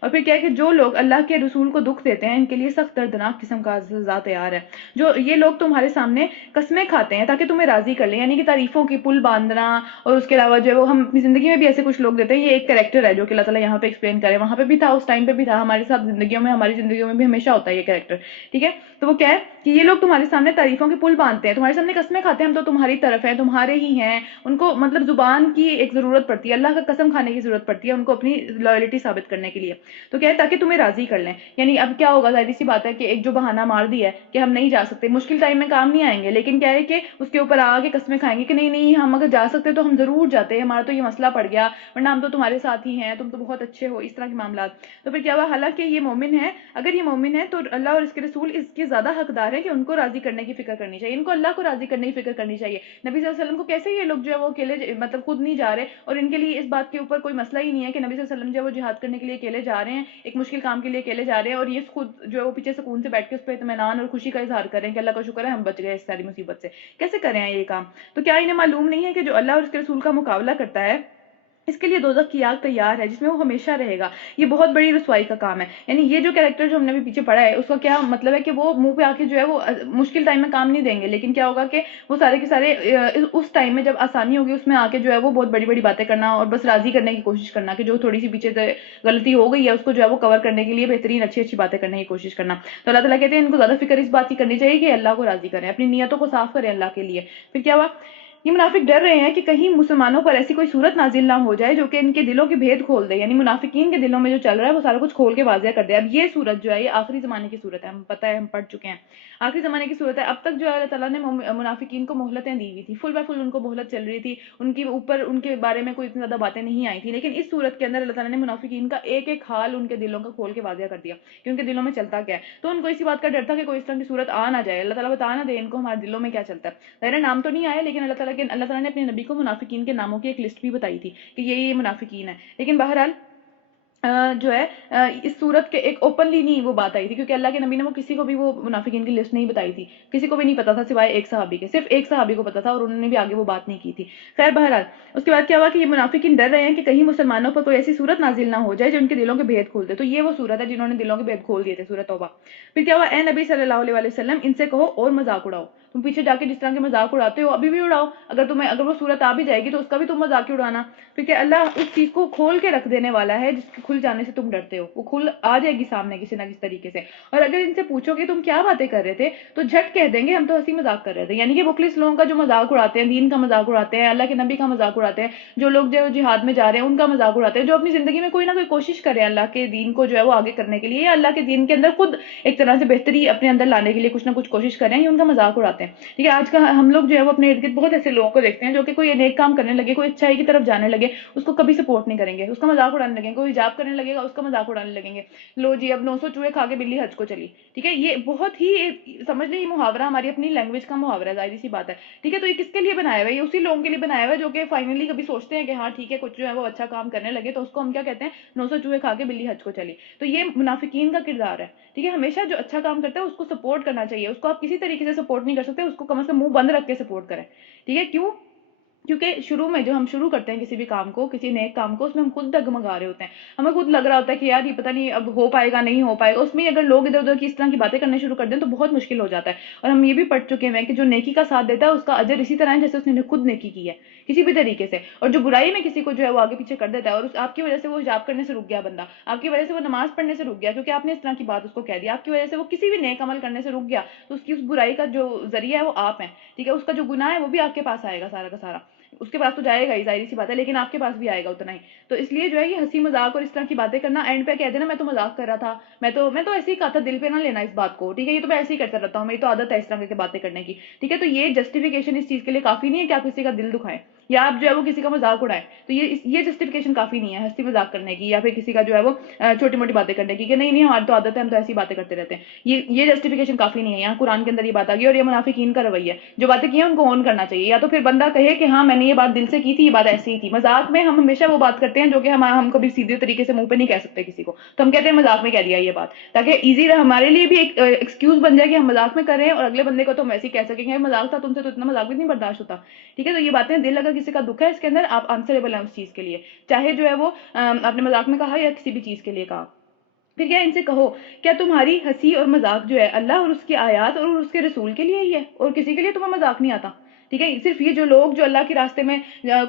اور پھر کیا ہے کہ جو لوگ اللہ کے رسول کو دکھ دیتے ہیں ان کے لیے سخت دردناک قسم کا سزا تیار ہے. جو یہ لوگ تمہارے سامنے قسمیں کھاتے ہیں تاکہ تمہیں راضی کر لیں، یعنی کہ تعریفوں کی پل باندھنا، اور اس کے علاوہ جو ہے وہ ہم اپنی زندگی میں بھی ایسے کچھ لوگ دیتے ہیں. یہ ایک کریکٹر ہے جو کہ اللہ تعالیٰ یہاں پہ ایکسپلین کرے، وہاں پہ بھی تھا، اس ٹائم پہ بھی تھا، ہمارے ساتھ زندگیوں میں، ہماری زندگیوں میں بھی ہمیشہ ہوتا ہے یہ کریکٹر. ٹھیک ہے، تو وہ کیا ہے کہ یہ لوگ تمہارے سامنے تعریفوں کے پل باندھتے ہیں، تمہارے سامنے قسمیں کھاتے ہیں ہم تو تمہاری طرف ہیں، تمہارے ہی ہیں. ان کو مطلب زبان کی ایک ضرورت پڑتی ہے، اللہ کا قسم کھانے کی ضرورت پڑتی ہے ان کو اپنی لائلٹی ثابت کرنے کے لیے. تو کیا ہے تاکہ تمہیں راضی کر لیں. یعنی اب کیا ہوگا، ظاہر سی بات ہے کہ ایک جو بہانہ مار دیا ہے کہ ہم نہیں جا سکتے، مشکل ٹائم میں کام نہیں آئیں گے، لیکن کیا ہے کہ اس کے اوپر آ کے قسمیں کھائیں گے کہ نہیں نہیں ہم اگر جا سکتے تو ہم ضرور جاتے، ہمارا تو یہ مسئلہ پڑ گیا، ورنہ ہم تو تمہارے ساتھ ہی ہیں، تم تو بہت اچھے ہو، اس طرح کے معاملات. تو پھر کیا ہوا، حالانکہ یہ مومن ہے، اگر یہ مومن ہے تو اللہ اور اس کے رسول اس کے زیادہ حقدار ہے کہ ان کو راضی کرنے کی فکر کرنی چاہیے، ان کو اللہ کو راضی کرنے کی فکر کرنی چاہیے. نبی صلی اللہ علیہ وسلم کو کیسے یہ لوگ جو ہے وہ اکیلے مطلب خود نہیں جا رہے، اور ان کے لیے اس بات کے اوپر کوئی مسئلہ ہی نہیں ہے کہ نبی صلی اللہ علیہ وسلم جو ہے وہ جہاد کرنے کے لیے اکیلے جا رہے ہیں، ایک مشکل کام کے لیے اکیلے جا رہے ہیں، اور یہ خود جو ہے وہ پیچھے سکون سے بیٹھ کے اس پہ اطمینان اور خوشی کا اظہار کریں کہ اللہ کا شکر ہے ہم بچ گئے اس ساری مصیبت سے. کیسے کریں یہ کام؟ تو کیا انہیں معلوم نہیں ہے کہ جو اللہ اور اس کے رسول کا مقابلہ کرتا ہے اس کے لیے دوزخ کی آگ تیار ہے جس میں وہ ہمیشہ رہے گا. یہ بہت بڑی رسوائی کا کام ہے. یعنی یہ جو کریکٹر جو ہم نے بھی پیچھے پڑھا ہے اس کا کیا مطلب ہے کہ وہ منہ پہ آ کے جو ہے وہ مشکل ٹائم میں کام نہیں دیں گے، لیکن کیا ہوگا کہ وہ سارے کے سارے اس ٹائم میں جب آسانی ہوگی اس میں آ کے جو ہے وہ بہت بڑی بڑی باتیں کرنا اور بس راضی کرنے کی کوشش کرنا کہ جو تھوڑی سی پیچھے سے غلطی ہو گئی ہے اس کو جو ہے وہ کور کرنے کے لیے بہترین اچھی اچھی باتیں کرنے کی کوشش کرنا. تو اللہ تعالیٰ کہتے ہیں ان کو زیادہ فکر اس بات کی کرنی چاہیے کہ اللہ کو راضی کریں، اپنی نیتوں کو صاف کریں اللہ کے لیے. پھر کیا ہوا، یہ منافق ڈر رہے ہیں کہ کہیں مسلمانوں پر ایسی کوئی صورت نازل نہ ہو جائے جو کہ ان کے دلوں کے بھید کھول دے. یعنی منافقین کے دلوں میں جو چل رہا ہے وہ سارا کچھ کھول کے واضح کر دے. اب یہ صورت جو ہے یہ آخری زمانے کی صورت ہے، ہم پتہ ہے، ہم پڑھ چکے ہیں، آخری زمانے کی صورت ہے. اب تک جو ہے اللہ تعالیٰ نے منافقین کو مہلتیں دی ہوئی تھی، فل بائی فل ان کو مہلت چل رہی تھی، ان کے اوپر ان کے بارے میں کوئی اتنی زیادہ باتیں نہیں آئی تھی. لیکن اس صورت کے اندر اللہ تعالیٰ نے منافقین کا ایک ایک حال ان کے دلوں کا کھول کے واضح کر دیا کہ ان کے دلوں میں چلتا کیا ہے. تو ان کو اسی بات کا ڈر تھا کہ کوئی اس طرح کی صورت آ نہ جائے، اللہ تعالیٰ بتا نہ دے ان کو ہمارے دلوں میں کیا چلتا ہے. ظاہر نام تو نہیں آیا، لیکن اللہ تعالیٰ نے اپنے نبی کو منافقین کے ناموں کی ایک لسٹ بھی بتائی تھی کہ یہ منافقین ہے. لیکن بہرحال جو ہے اس صورت کے ایک اوپنلی نہیں وہ بات آئی تھی، کیونکہ اللہ کے نبی نے وہ کسی کو بھی وہ منافقین کی لسٹ نہیں بتائی تھی، کسی کو بھی نہیں پتا تھا سوائے ایک صحابی کے، صرف ایک صحابی کو پتا تھا اور انہوں نے بھی آگے وہ بات نہیں کی تھی. خیر بہرحال اس کے بعد کیا ہوا کہ یہ منافقین ڈر رہے ہیں کہ کہیں مسلمانوں پر کوئی ایسی صورت نازل نہ ہو جائے جو ان کے دلوں کے بھید کھول دے. تو یہ وہ صورت ہے جنہوں نے دلوں کے بھید کھول دیے تھے، سورۃ توبہ. پھر کیا ہوا، اے نبی صلی اللہ علیہ وسلم ان سے کہو اور مذاق اڑاؤ. تم پیچھے جا کے جس طرح کے مذاق اڑاتے ہو ابھی بھی اڑاؤ، اگر وہ صورت آ بھی جائے گی تو اس کا بھی تم مذاق اڑانا. پھر کہ اللہ اس چیز کو کھول کے رکھ دینے والا ہے جس کے کھل جانے سے تم ڈرتے ہو، وہ کھل آ جائے گی سامنے کسی نہ کسی طریقے سے. اور اگر ان سے پوچھو کہ تم کیا باتیں کر رہے تھے تو جھٹ کہہ دیں گے ہم تو ہنسی مذاق کر رہے تھے. یعنی کہ مخلص لوگوں کا جو مذاق اڑاتے ہیں، دین کا مذاق اڑاتے ہیں، اللہ کے نبی کا مذاق اڑاتے ہیں، جو لوگ جو جہاد میں جا رہے ہیں ان کا مذاق اڑاتے ہیں، جو اپنی زندگی میں کوئی نہ کوئی کوشش کرے اللہ کے دین کو جو ہے وہ آگے کرنے کے لیے، یا اللہ کے دین کے اندر خود ایک طرح سے بہتری اپنے اندر لانے کے لیے کچھ نہ کچھ کوشش کریں، یہ ان کا مذاق اڑاتے ہیں. ٹھیک ہے، آج کا ہم لوگ جو ہے وہ اپنے ارد گرد بہت ایسے لوگوں کو دیکھتے ہیں جو کہ کوئی نیک کام کرنے لگے، کوئی اچھائی کی طرف جانے لگے اس کو کبھی سپورٹ نہیں کریں گے، اس کا مذاق اڑانے لگیں گے. کوئی حجاب کرنے لگے گا اس کا مذاق اڑانے لگیں گے، لو جی اب 900 چوہے کھا کے بلی حج کو چلی. ٹھیک ہے، یہ بہت ہی سمجھ لیں یہ محاورہ ہماری اپنی لینگویج کا محاورہ ہے، ظاہر سی بات ہے. ٹھیک ہے، تو یہ کس کے لیے بنایا ہوا ہے؟ یہ اسی لوگوں کے لیے بنایا ہوا ہے جو کہ فائنلی کبھی سوچتے ہیں کہ ہاں ٹھیک ہے کچھ جو ہے وہ اچھا کام کرنے لگے تو اس کو ہم کیا کہتے ہیں، 900 چوہے کھا کے بلی حج کو چلی. تو یہ منافقین کا کردار ہے. ٹھیک ہے، ہمیشہ جو اچھا کام کرتا ہے اس کو سپورٹ کرنا چاہیے، اس کو آپ کسی طریقے سے سپورٹ نہیں کر سکتے، اس کو کم از کم منہ بند رکھ کے سپورٹ کریں. ٹھیک ہے، کیوں؟ کیونکہ شروع میں جو ہم شروع کرتے ہیں کسی بھی کام کو، کسی نیک کام کو، اس میں ہم خود ڈگمگا رہے ہوتے ہیں، ہمیں خود لگ رہا ہوتا ہے کہ یار یہ پتہ نہیں اب ہو پائے گا نہیں ہو پائے گا. اس میں اگر لوگ ادھر ادھر کی اس طرح کی باتیں کرنے شروع کر دیں تو بہت مشکل ہو جاتا ہے. اور ہم یہ بھی پڑھ چکے ہیں کہ جو نیکی کا ساتھ دیتا ہے اس کا اجر اسی طرح ہے جیسے اس نے خود نیکی کی ہے کسی بھی طریقے سے. اور جو برائی میں کسی کو جو ہے وہ آگے پیچھے کر دیتا ہے اور آپ کی وجہ سے وہ حجاب کرنے سے رک گیا بندہ، آپ کی وجہ سے وہ نماز پڑھنے سے رک گیا کیونکہ آپ نے اس طرح کی بات اس کو کہہ دیا، آپ کی وجہ سے وہ کسی بھی نیک عمل کرنے سے رک گیا، تو اس کی اس برائی کا جو ذریعہ ہے وہ آپ ہیں. ٹھیک ہے، اس کا جو گناہ ہے وہ بھی آپ کے پاس آئے گا سارا کا سارا، اس کے پاس تو جائے گا ہی ظاہر سی بات ہے، لیکن آپ کے پاس بھی آئے گا اتنا ہی. تو اس لیے جو ہے یہ ہنسی مذاق اور اس طرح کی باتیں کرنا، اینڈ پہ کہہ دینا میں تو مذاق کر رہا تھا، میں تو ایسے ہی کہا تھا، دل پہ نہ لینا اس بات کو. ٹھیک ہے، یہ تو میں ایسے ہی کرتا رہتا ہوں، میری تو عادت ہے اس طرح کی باتیں کرنے کی. ٹھیک ہے، تو یہ جسٹیفیکیشن اس چیز کے لیے کافی نہیں ہے کہ آپ کسی کا دل دکھائیں یا آپ جو ہے وہ کسی کا مذاق اڑائیں. تو یہ جسٹیفیکیشن کافی نہیں ہے ہنسی مذاق کرنے کی یا پھر کسی کا جو ہے وہ چھوٹی موٹی باتیں کرنے کی کہ نہیں ہماری تو عادت ہے ہم تو ایسی باتیں کرتے رہتے ہیں. یہ جسٹیفیکیشن کافی نہیں ہے. یہاں قرآن کے اندر یہ بات آ گئی اور یہ منافقین کا رویہ ہے. جو باتیں کی ہیں ان کو اون کرنا چاہیے، یا تو پھر بندہ کہے کہ ہاں میں نے یہ بات دل سے کی تھی، یہ بات ایسی ہی تھی. مذاق میں ہم ہمیشہ وہ بات کرتے ہیں جو کہ ہم کبھی سیدھے طریقے سے منہ پہ نہیں کہہ سکتے کسی کو، تو ہم کہتے ہیں مذاق میں کہہ دیا یہ بات، تاکہ ایزی ہمارے لیے بھی ایک ایکسکیوز بن جائے کہ ہم مذاق میں کر رہے ہیں اور اگلے بندے کو تو ہم ایسے ہی کہہ سکیں گے مذاق تھا تم سے تو اتنا مذاق بھی نہیں برداشت ہوتا. ٹھیک ہے، تو یہ باتیں دل اگر کسی کا دکھ ہے اس کے اندر، آپ آنسریبل ہیں اس چیز کے لیے، چاہے جو ہے وہ آپ نے مذاق میں کہا یا کسی بھی چیز کے لیے کہا۔ پھر کیا ان سے کہو کیا تمہاری ہنسی اور مذاق جو ہے اللہ اور اس کی آیات اور اس کے رسول کے لیے ہی ہے، اور کسی کے لیے تمہیں مذاق نہیں آتا؟ ٹھیک ہے، صرف یہ جو لوگ جو اللہ کے راستے میں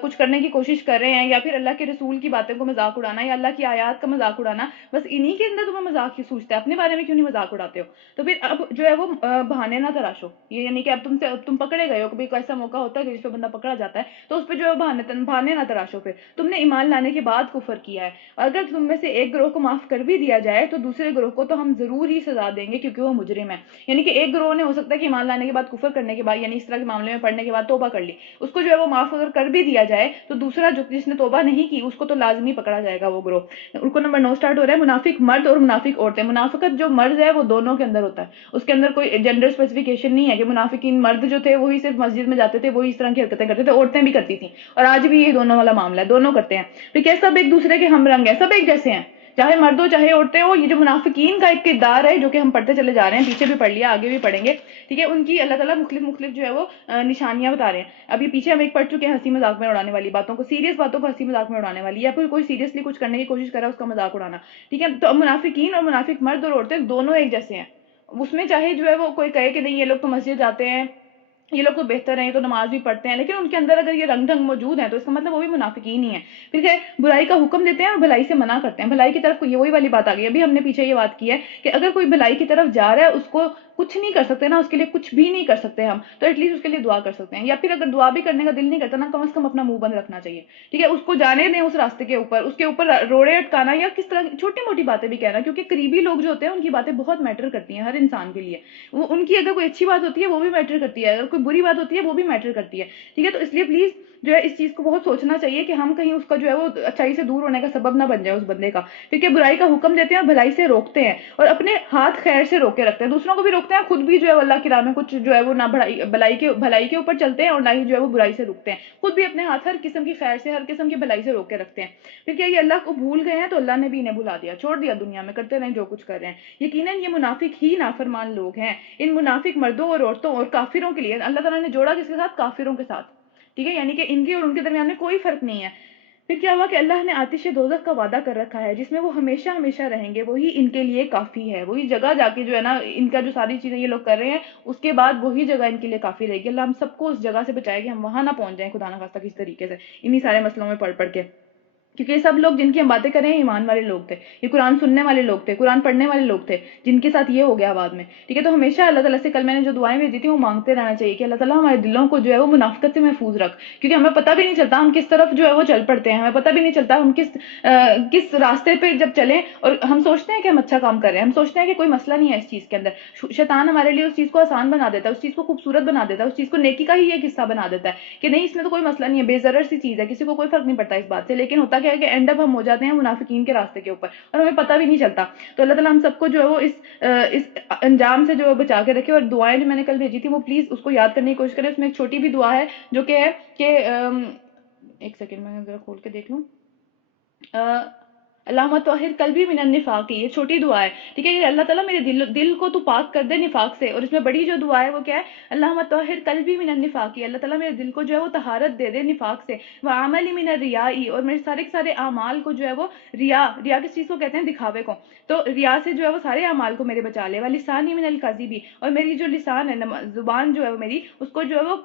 کچھ کرنے کی کوشش کر رہے ہیں، یا پھر اللہ کے رسول کی باتوں کو مذاق اڑانا، یا اللہ کی آیات کا مذاق اڑانا، بس انہی کے اندر تمہیں مذاق کیوں سوچتا ہے؟ اپنے بارے میں کیوں نہیں مذاق اڑاتے ہو؟ تو پھر اب جو ہے وہ بہانے نہ تراشو، یہ یعنی کہ اب تم پکڑے گئے ہو، کبھی کوئی ایسا موقع ہوتا ہے کہ جس پہ بندہ پکڑا جاتا ہے تو اس پہ جو ہے بہانے نہ تراشو، پھر تم نے ایمان لانے کے بعد کفر کیا ہے، اگر تم میں سے ایک گروہ کو معاف کر بھی دیا جائے تو دوسرے گروہ کو تو ہم ضرور ہی سزا دیں گے کیونکہ وہ مجرم ہے۔ یعنی کہ ایک گروہ نے ہو سکتا ہے کہ ایمان لانے کے بعد کفر کرنے کے بعد یعنی اس طرح کے معاملے میں پڑنے کے بعد توبہ کر لی، اس کو جو ہے وہ معاف اگر کر بھی دیا جائے تو دوسرا جس نے توبہ نہیں کی اس کو تو لازمی پکڑا جائے گا وہ گروہ۔ رکو نمبر 9 سٹارٹ ہو رہا ہے، منافق مرد اور منافق عورتیں۔ منافقت جو مرض ہے وہ دونوں کے اندر ہوتا ہے، اس کے اندر کوئی جینڈر اسپیسیفیکیشن نہیں ہے کہ منافقین مرد جو تھے وہی صرف مسجد میں جاتے تھے، وہی اس طرح کی حرکتیں کرتے تھے، عورتیں بھی کرتی تھیں، اور آج بھی یہ دونوں والا معاملہ ہے، دونوں کرتے ہیں۔ ٹھیک ہے، سب ایک دوسرے کے ہم رنگ ہیں، سب ایک جیسے ہیں، چاہے مرد ہو چاہے عورتیں ہو۔ یہ جو منافقین کا ایک کردار ہے جو کہ ہم پڑھتے چلے جا رہے ہیں، پیچھے بھی پڑھ لیا آگے بھی پڑھیں گے، ٹھیک ہے، ان کی اللہ تعالیٰ مختلف جو ہے وہ نشانیاں بتا رہے ہیں۔ ابھی پیچھے ہم ایک پڑھ چکے ہیں ہنسی مذاق میں اڑانے والی باتوں کو، سیریس باتوں کو ہنسی مذاق میں اڑانے والی، یا پھر کوئی سیریسلی کچھ کرنے کی کوشش کر رہا ہے اس کا مذاق اڑانا، ٹھیک ہے۔ تو منافقین اور منافق مرد اور عورتیں دونوں ایک جیسے ہیں، اس میں چاہے جو ہے وہ کوئی کہے کہ نہیں یہ لوگ تو مسجد جاتے ہیں، یہ لوگ تو بہتر ہیں، یہ تو نماز بھی پڑھتے ہیں، لیکن ان کے اندر اگر یہ رنگ ڈھنگ موجود ہیں تو اس کا مطلب وہ بھی منافقین ہی ہیں۔ پھر کیا برائی کا حکم دیتے ہیں اور بھلائی سے منع کرتے ہیں، بھلائی کی طرف یہ وہی والی بات آ گئی، ابھی ہم نے پیچھے یہ بات کی ہے کہ اگر کوئی بھلائی کی طرف جا رہا ہے اس کو کچھ نہیں کر سکتے نا، اس کے لیے کچھ بھی نہیں کر سکتے ہم، تو ایٹ لیسٹ اس کے لیے دعا کر سکتے ہیں، یا پھر اگر دعا بھی کرنے کا دل نہیں کرتا نا، کم از کم اپنا منہ بند رکھنا چاہیے، ٹھیک ہے، اس کو جانے دیں اس راستے کے اوپر، اس کے اوپر روڑے اٹکانا یا کس طرح چھوٹی موٹی باتیں بھی کہنا، کیونکہ قریبی لوگ جو ہوتے ہیں ان کی باتیں بہت میٹر کرتی ہیں ہر انسان کے لیے، وہ ان کی اگر کوئی اچھی بات ہوتی ہے وہ بھی میٹر کرتی ہے، اگر کوئی بری بات ہوتی ہے وہ بھی میٹر کرتی ہے، ٹھیک ہے۔ تو اس لیے پلیز جو ہے اس چیز کو بہت سوچنا چاہیے کہ ہم کہیں اس کا جو ہے وہ اچھائی سے دور ہونے کا سبب نہ بن جائے اس بندے کا، کیونکہ برائی کا حکم دیتے ہیں اور بھلائی سے روکتے ہیں، اور اپنے ہاتھ خیر سے روکے رکھتے ہیں، دوسروں کو بھی روکتے ہیں، خود بھی جو ہے اللہ کی راہ میں کچھ جو ہے وہ نہ بھلائی کے اوپر چلتے ہیں اور نہ ہی جو ہے وہ برائی سے رکتے ہیں، خود بھی اپنے ہاتھ ہر قسم کی خیر سے ہر قسم کی بھلائی سے روک کے رکھتے ہیں۔ پھر کیا یہ اللہ کو بھول گئے ہیں تو اللہ نے بھی انہیں بھلا دیا، چھوڑ دیا دنیا میں، کرتے رہیں جو کچھ کر رہے ہیں۔ یقیناً یہ منافق ہی نافرمان لوگ ہیں، ان منافق مردوں اور عورتوں اور کافروں کے لیے اللہ تعالیٰ نے جوڑا کس کے ساتھ؟ کافروں کے ساتھ، ٹھیک ہے، یعنی کہ ان کے اور ان کے درمیان میں کوئی فرق نہیں ہے۔ پھر کیا ہوا کہ اللہ نے آتش دوزخ کا وعدہ کر رکھا ہے جس میں وہ ہمیشہ ہمیشہ رہیں گے، وہی ان کے لیے کافی ہے، وہی جگہ جا کے جو ہے نا ان کا جو ساری چیزیں یہ لوگ کر رہے ہیں اس کے بعد وہی جگہ ان کے لیے کافی رہے گی۔ اللہ ہم سب کو اس جگہ سے بچائے کہ ہم وہاں نہ پہنچ جائیں خدا نہ خواستہ کسی طریقے سے انہی سارے مسئلوں میں پڑھ کے، کیونکہ یہ سب لوگ جن کی ہم باتیں کر رہے ہیں ایمان والے لوگ تھے، یہ قرآن سننے والے لوگ تھے، قرآن پڑھنے والے لوگ تھے، جن کے ساتھ یہ ہو گیا بعد میں، ٹھیک ہے۔ تو ہمیشہ اللہ تعالیٰ سے کل میں نے جو دعائیں بھیجی تھی وہ مانگتے رہنا چاہیے کہ اللہ تعالیٰ ہمارے دلوں کو جو ہے وہ منافقت سے محفوظ رکھ، کیونکہ ہمیں پتہ بھی نہیں چلتا ہم کس طرف جو ہے وہ چل پڑتے ہیں، ہمیں پتہ بھی نہیں چلتا ہم کس راستے پہ جب چلیں، اور ہم سوچتے ہیں کہ ہم اچھا کام کر رہے ہیں، ہم سوچتے ہیں کہ کوئی مسئلہ نہیں ہے اس چیز کے اندر، شیطان ہمارے لیے اس چیز کو آسان بنا دیتا ہے، اس چیز کو خوبصورت بنا دیتا ہے، اس چیز کو نیکی کا ہی ایک حصہ بنا دیتا ہے کہ نہیں اس میں تو کوئی مسئلہ نہیں ہے، بے ضرر سی چیز ہے، کسی کو کوئی فرق نہیں پڑتا اس بات سے، لیکن ہوتا کیا ہے کہ اینڈ اپ ہم ہو جاتے ہیں منافقین کے راستے کے اوپر اور ہمیں پتہ بھی نہیں چلتا۔ تو اللہ تعالیٰ ہم سب کو جو ہے وہ اس انجام سے جو ہے بچا کے رکھے، اور دعائیں جو میں نے کل بھیجی تھی وہ پلیز اس کو یاد کرنے کی کوشش کریں، اس میں ایک چھوٹی بھی دعا ہے جو کہ ہے کہ ایک سیکنڈ میں ذرا کھول کے دیکھ لوں، اللہم طہر قلبی من النفاق، یہ چھوٹی دعا ہے، ٹھیک ہے، یہ اللہ تعالیٰ میرے دل کو تو پاک کر دے نفاق سے، اور اس میں بڑی جو دعا ہے وہ کیا ہے؟ اللہم طہر قلبی من النفاق، اللہ تعالیٰ میرے دل کو جو ہے وہ طہارت دے دے نفاق سے، وعملی من الریاء، اور میرے سارے اعمال کو جو ہے وہ ریا کس چیز کو کہتے ہیں؟ دکھاوے کو، تو ریا سے جو ہے وہ سارے اعمال کو میرے بچا لے، ولسانی من الکذب، اور میری جو لسان ہے زبان جو ہے وہ میری اس کو جو ہے وہ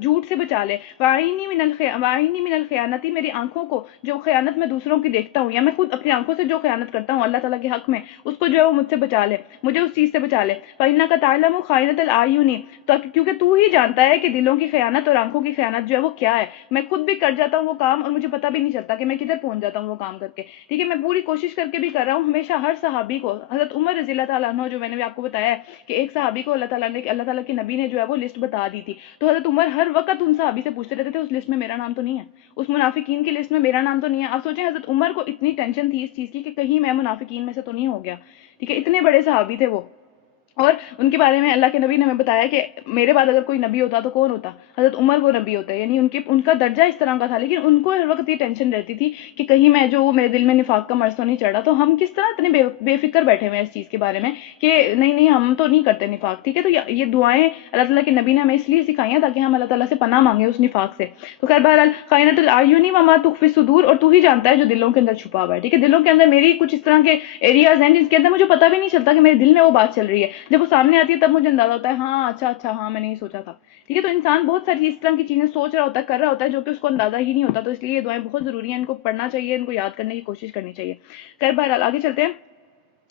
جھوٹ سے بچا لے، وعینی من الخیانتی، میری آنکھوں کو جو خیانت میں دوسروں کی دیکھتا ہوں یا میں خود اپنی آنکھوں سے جو خیانت کرتا ہوں اللہ تعالیٰ کے حق میں اس کو جو ہے وہ مجھ سے بچا لے، مجھے اس چیز سے بچا لے، فَإِنَّكَ تَعْلَمُ خَائِنَةَ الْأَعْيُنِ، تو کیونکہ تو ہی جانتا ہے کہ دلوں کی خیانت اور آنکھوں کی خیانت جو ہے وہ کیا ہے، میں خود بھی کر جاتا ہوں وہ کام اور مجھے پتہ بھی نہیں چلتا کہ میں کدھر پہنچ جاتا ہوں وہ کام کر کے، ٹھیک ہے، میں پوری کوشش کر کے بھی کر رہا ہوں۔ ہمیشہ ہر صحابی کو، حضرت عمر رضی اللہ تعالیٰ عنہ جو میں نے بھی آپ کو بتایا ہے کہ ایک صحابی کو اللہ تعالیٰ کے نبی نے جو ہے وہ لسٹ بتا دی تھی، تو حضرت عمر ہر وقت ان صحابی سے پوچھتے رہتے تھے اس لسٹ میں میرا نام تو نہیں ہے، اس منافقین کی لسٹ میں میرا نام تو نہیں ہے۔ آپ سوچیں حضرت عمر کو اتنی ٹینشن تھی اس چیز کی کہ کہیں میں منافقین میں سے تو نہیں ہو گیا، ٹھیک ہے، اتنے بڑے صحابی تھے وہ، اور ان کے بارے میں اللہ کے نبی نے ہمیں بتایا کہ میرے بعد اگر کوئی نبی ہوتا تو کون ہوتا؟ حضرت عمر وہ نبی ہوتا ہے، یعنی ان کا درجہ اس طرح کا تھا، لیکن ان کو ہر وقت یہ ٹینشن رہتی تھی کہ کہیں میں جو میرے دل میں نفاق کا مرض تو نہیں چڑھا۔ تو ہم کس طرح اتنے بے فکر بیٹھے ہوئے ہیں اس چیز کے بارے میں کہ نہیں نہیں ہم تو نہیں کرتے نفاق، ٹھیک ہے؟ تو یہ دعائیں اللہ تعالیٰ کے نبی نے ہمیں اس لیے سکھائی ہیں تاکہ ہم اللہ تعالیٰ سے پناہ مانگیں اس نفاق سے۔ تو خیر بہرحال خائنۃ الاعین وما تخفی الصدور، اور تو ہی جانتا ہے جو دلوں کے اندر چھپا ہوا ہے، ٹھیک ہے؟ دلوں کے اندر میری کچھ اس طرح کے ایریاز ہیں جس کے اندر مجھے پتہ بھی نہیں چلتا کہ میرے دل میں وہ بات چل رہی ہے، جب وہ سامنے آتی ہے تب مجھے اندازہ ہوتا ہے ہاں اچھا ہاں میں نے یہ سوچا تھا، ٹھیک ہے؟ تو انسان بہت ساری اس طرح کی چیزیں سوچ رہا ہوتا ہے، کر رہا ہوتا ہے، جو کہ اس کو اندازہ ہی نہیں ہوتا۔ تو اس لیے یہ دعائیں بہت ضروری ہیں، ان کو پڑھنا چاہیے، ان کو یاد کرنے کی کوشش کرنی چاہیے۔ خیر بہرحال آگے چلتے ہیں۔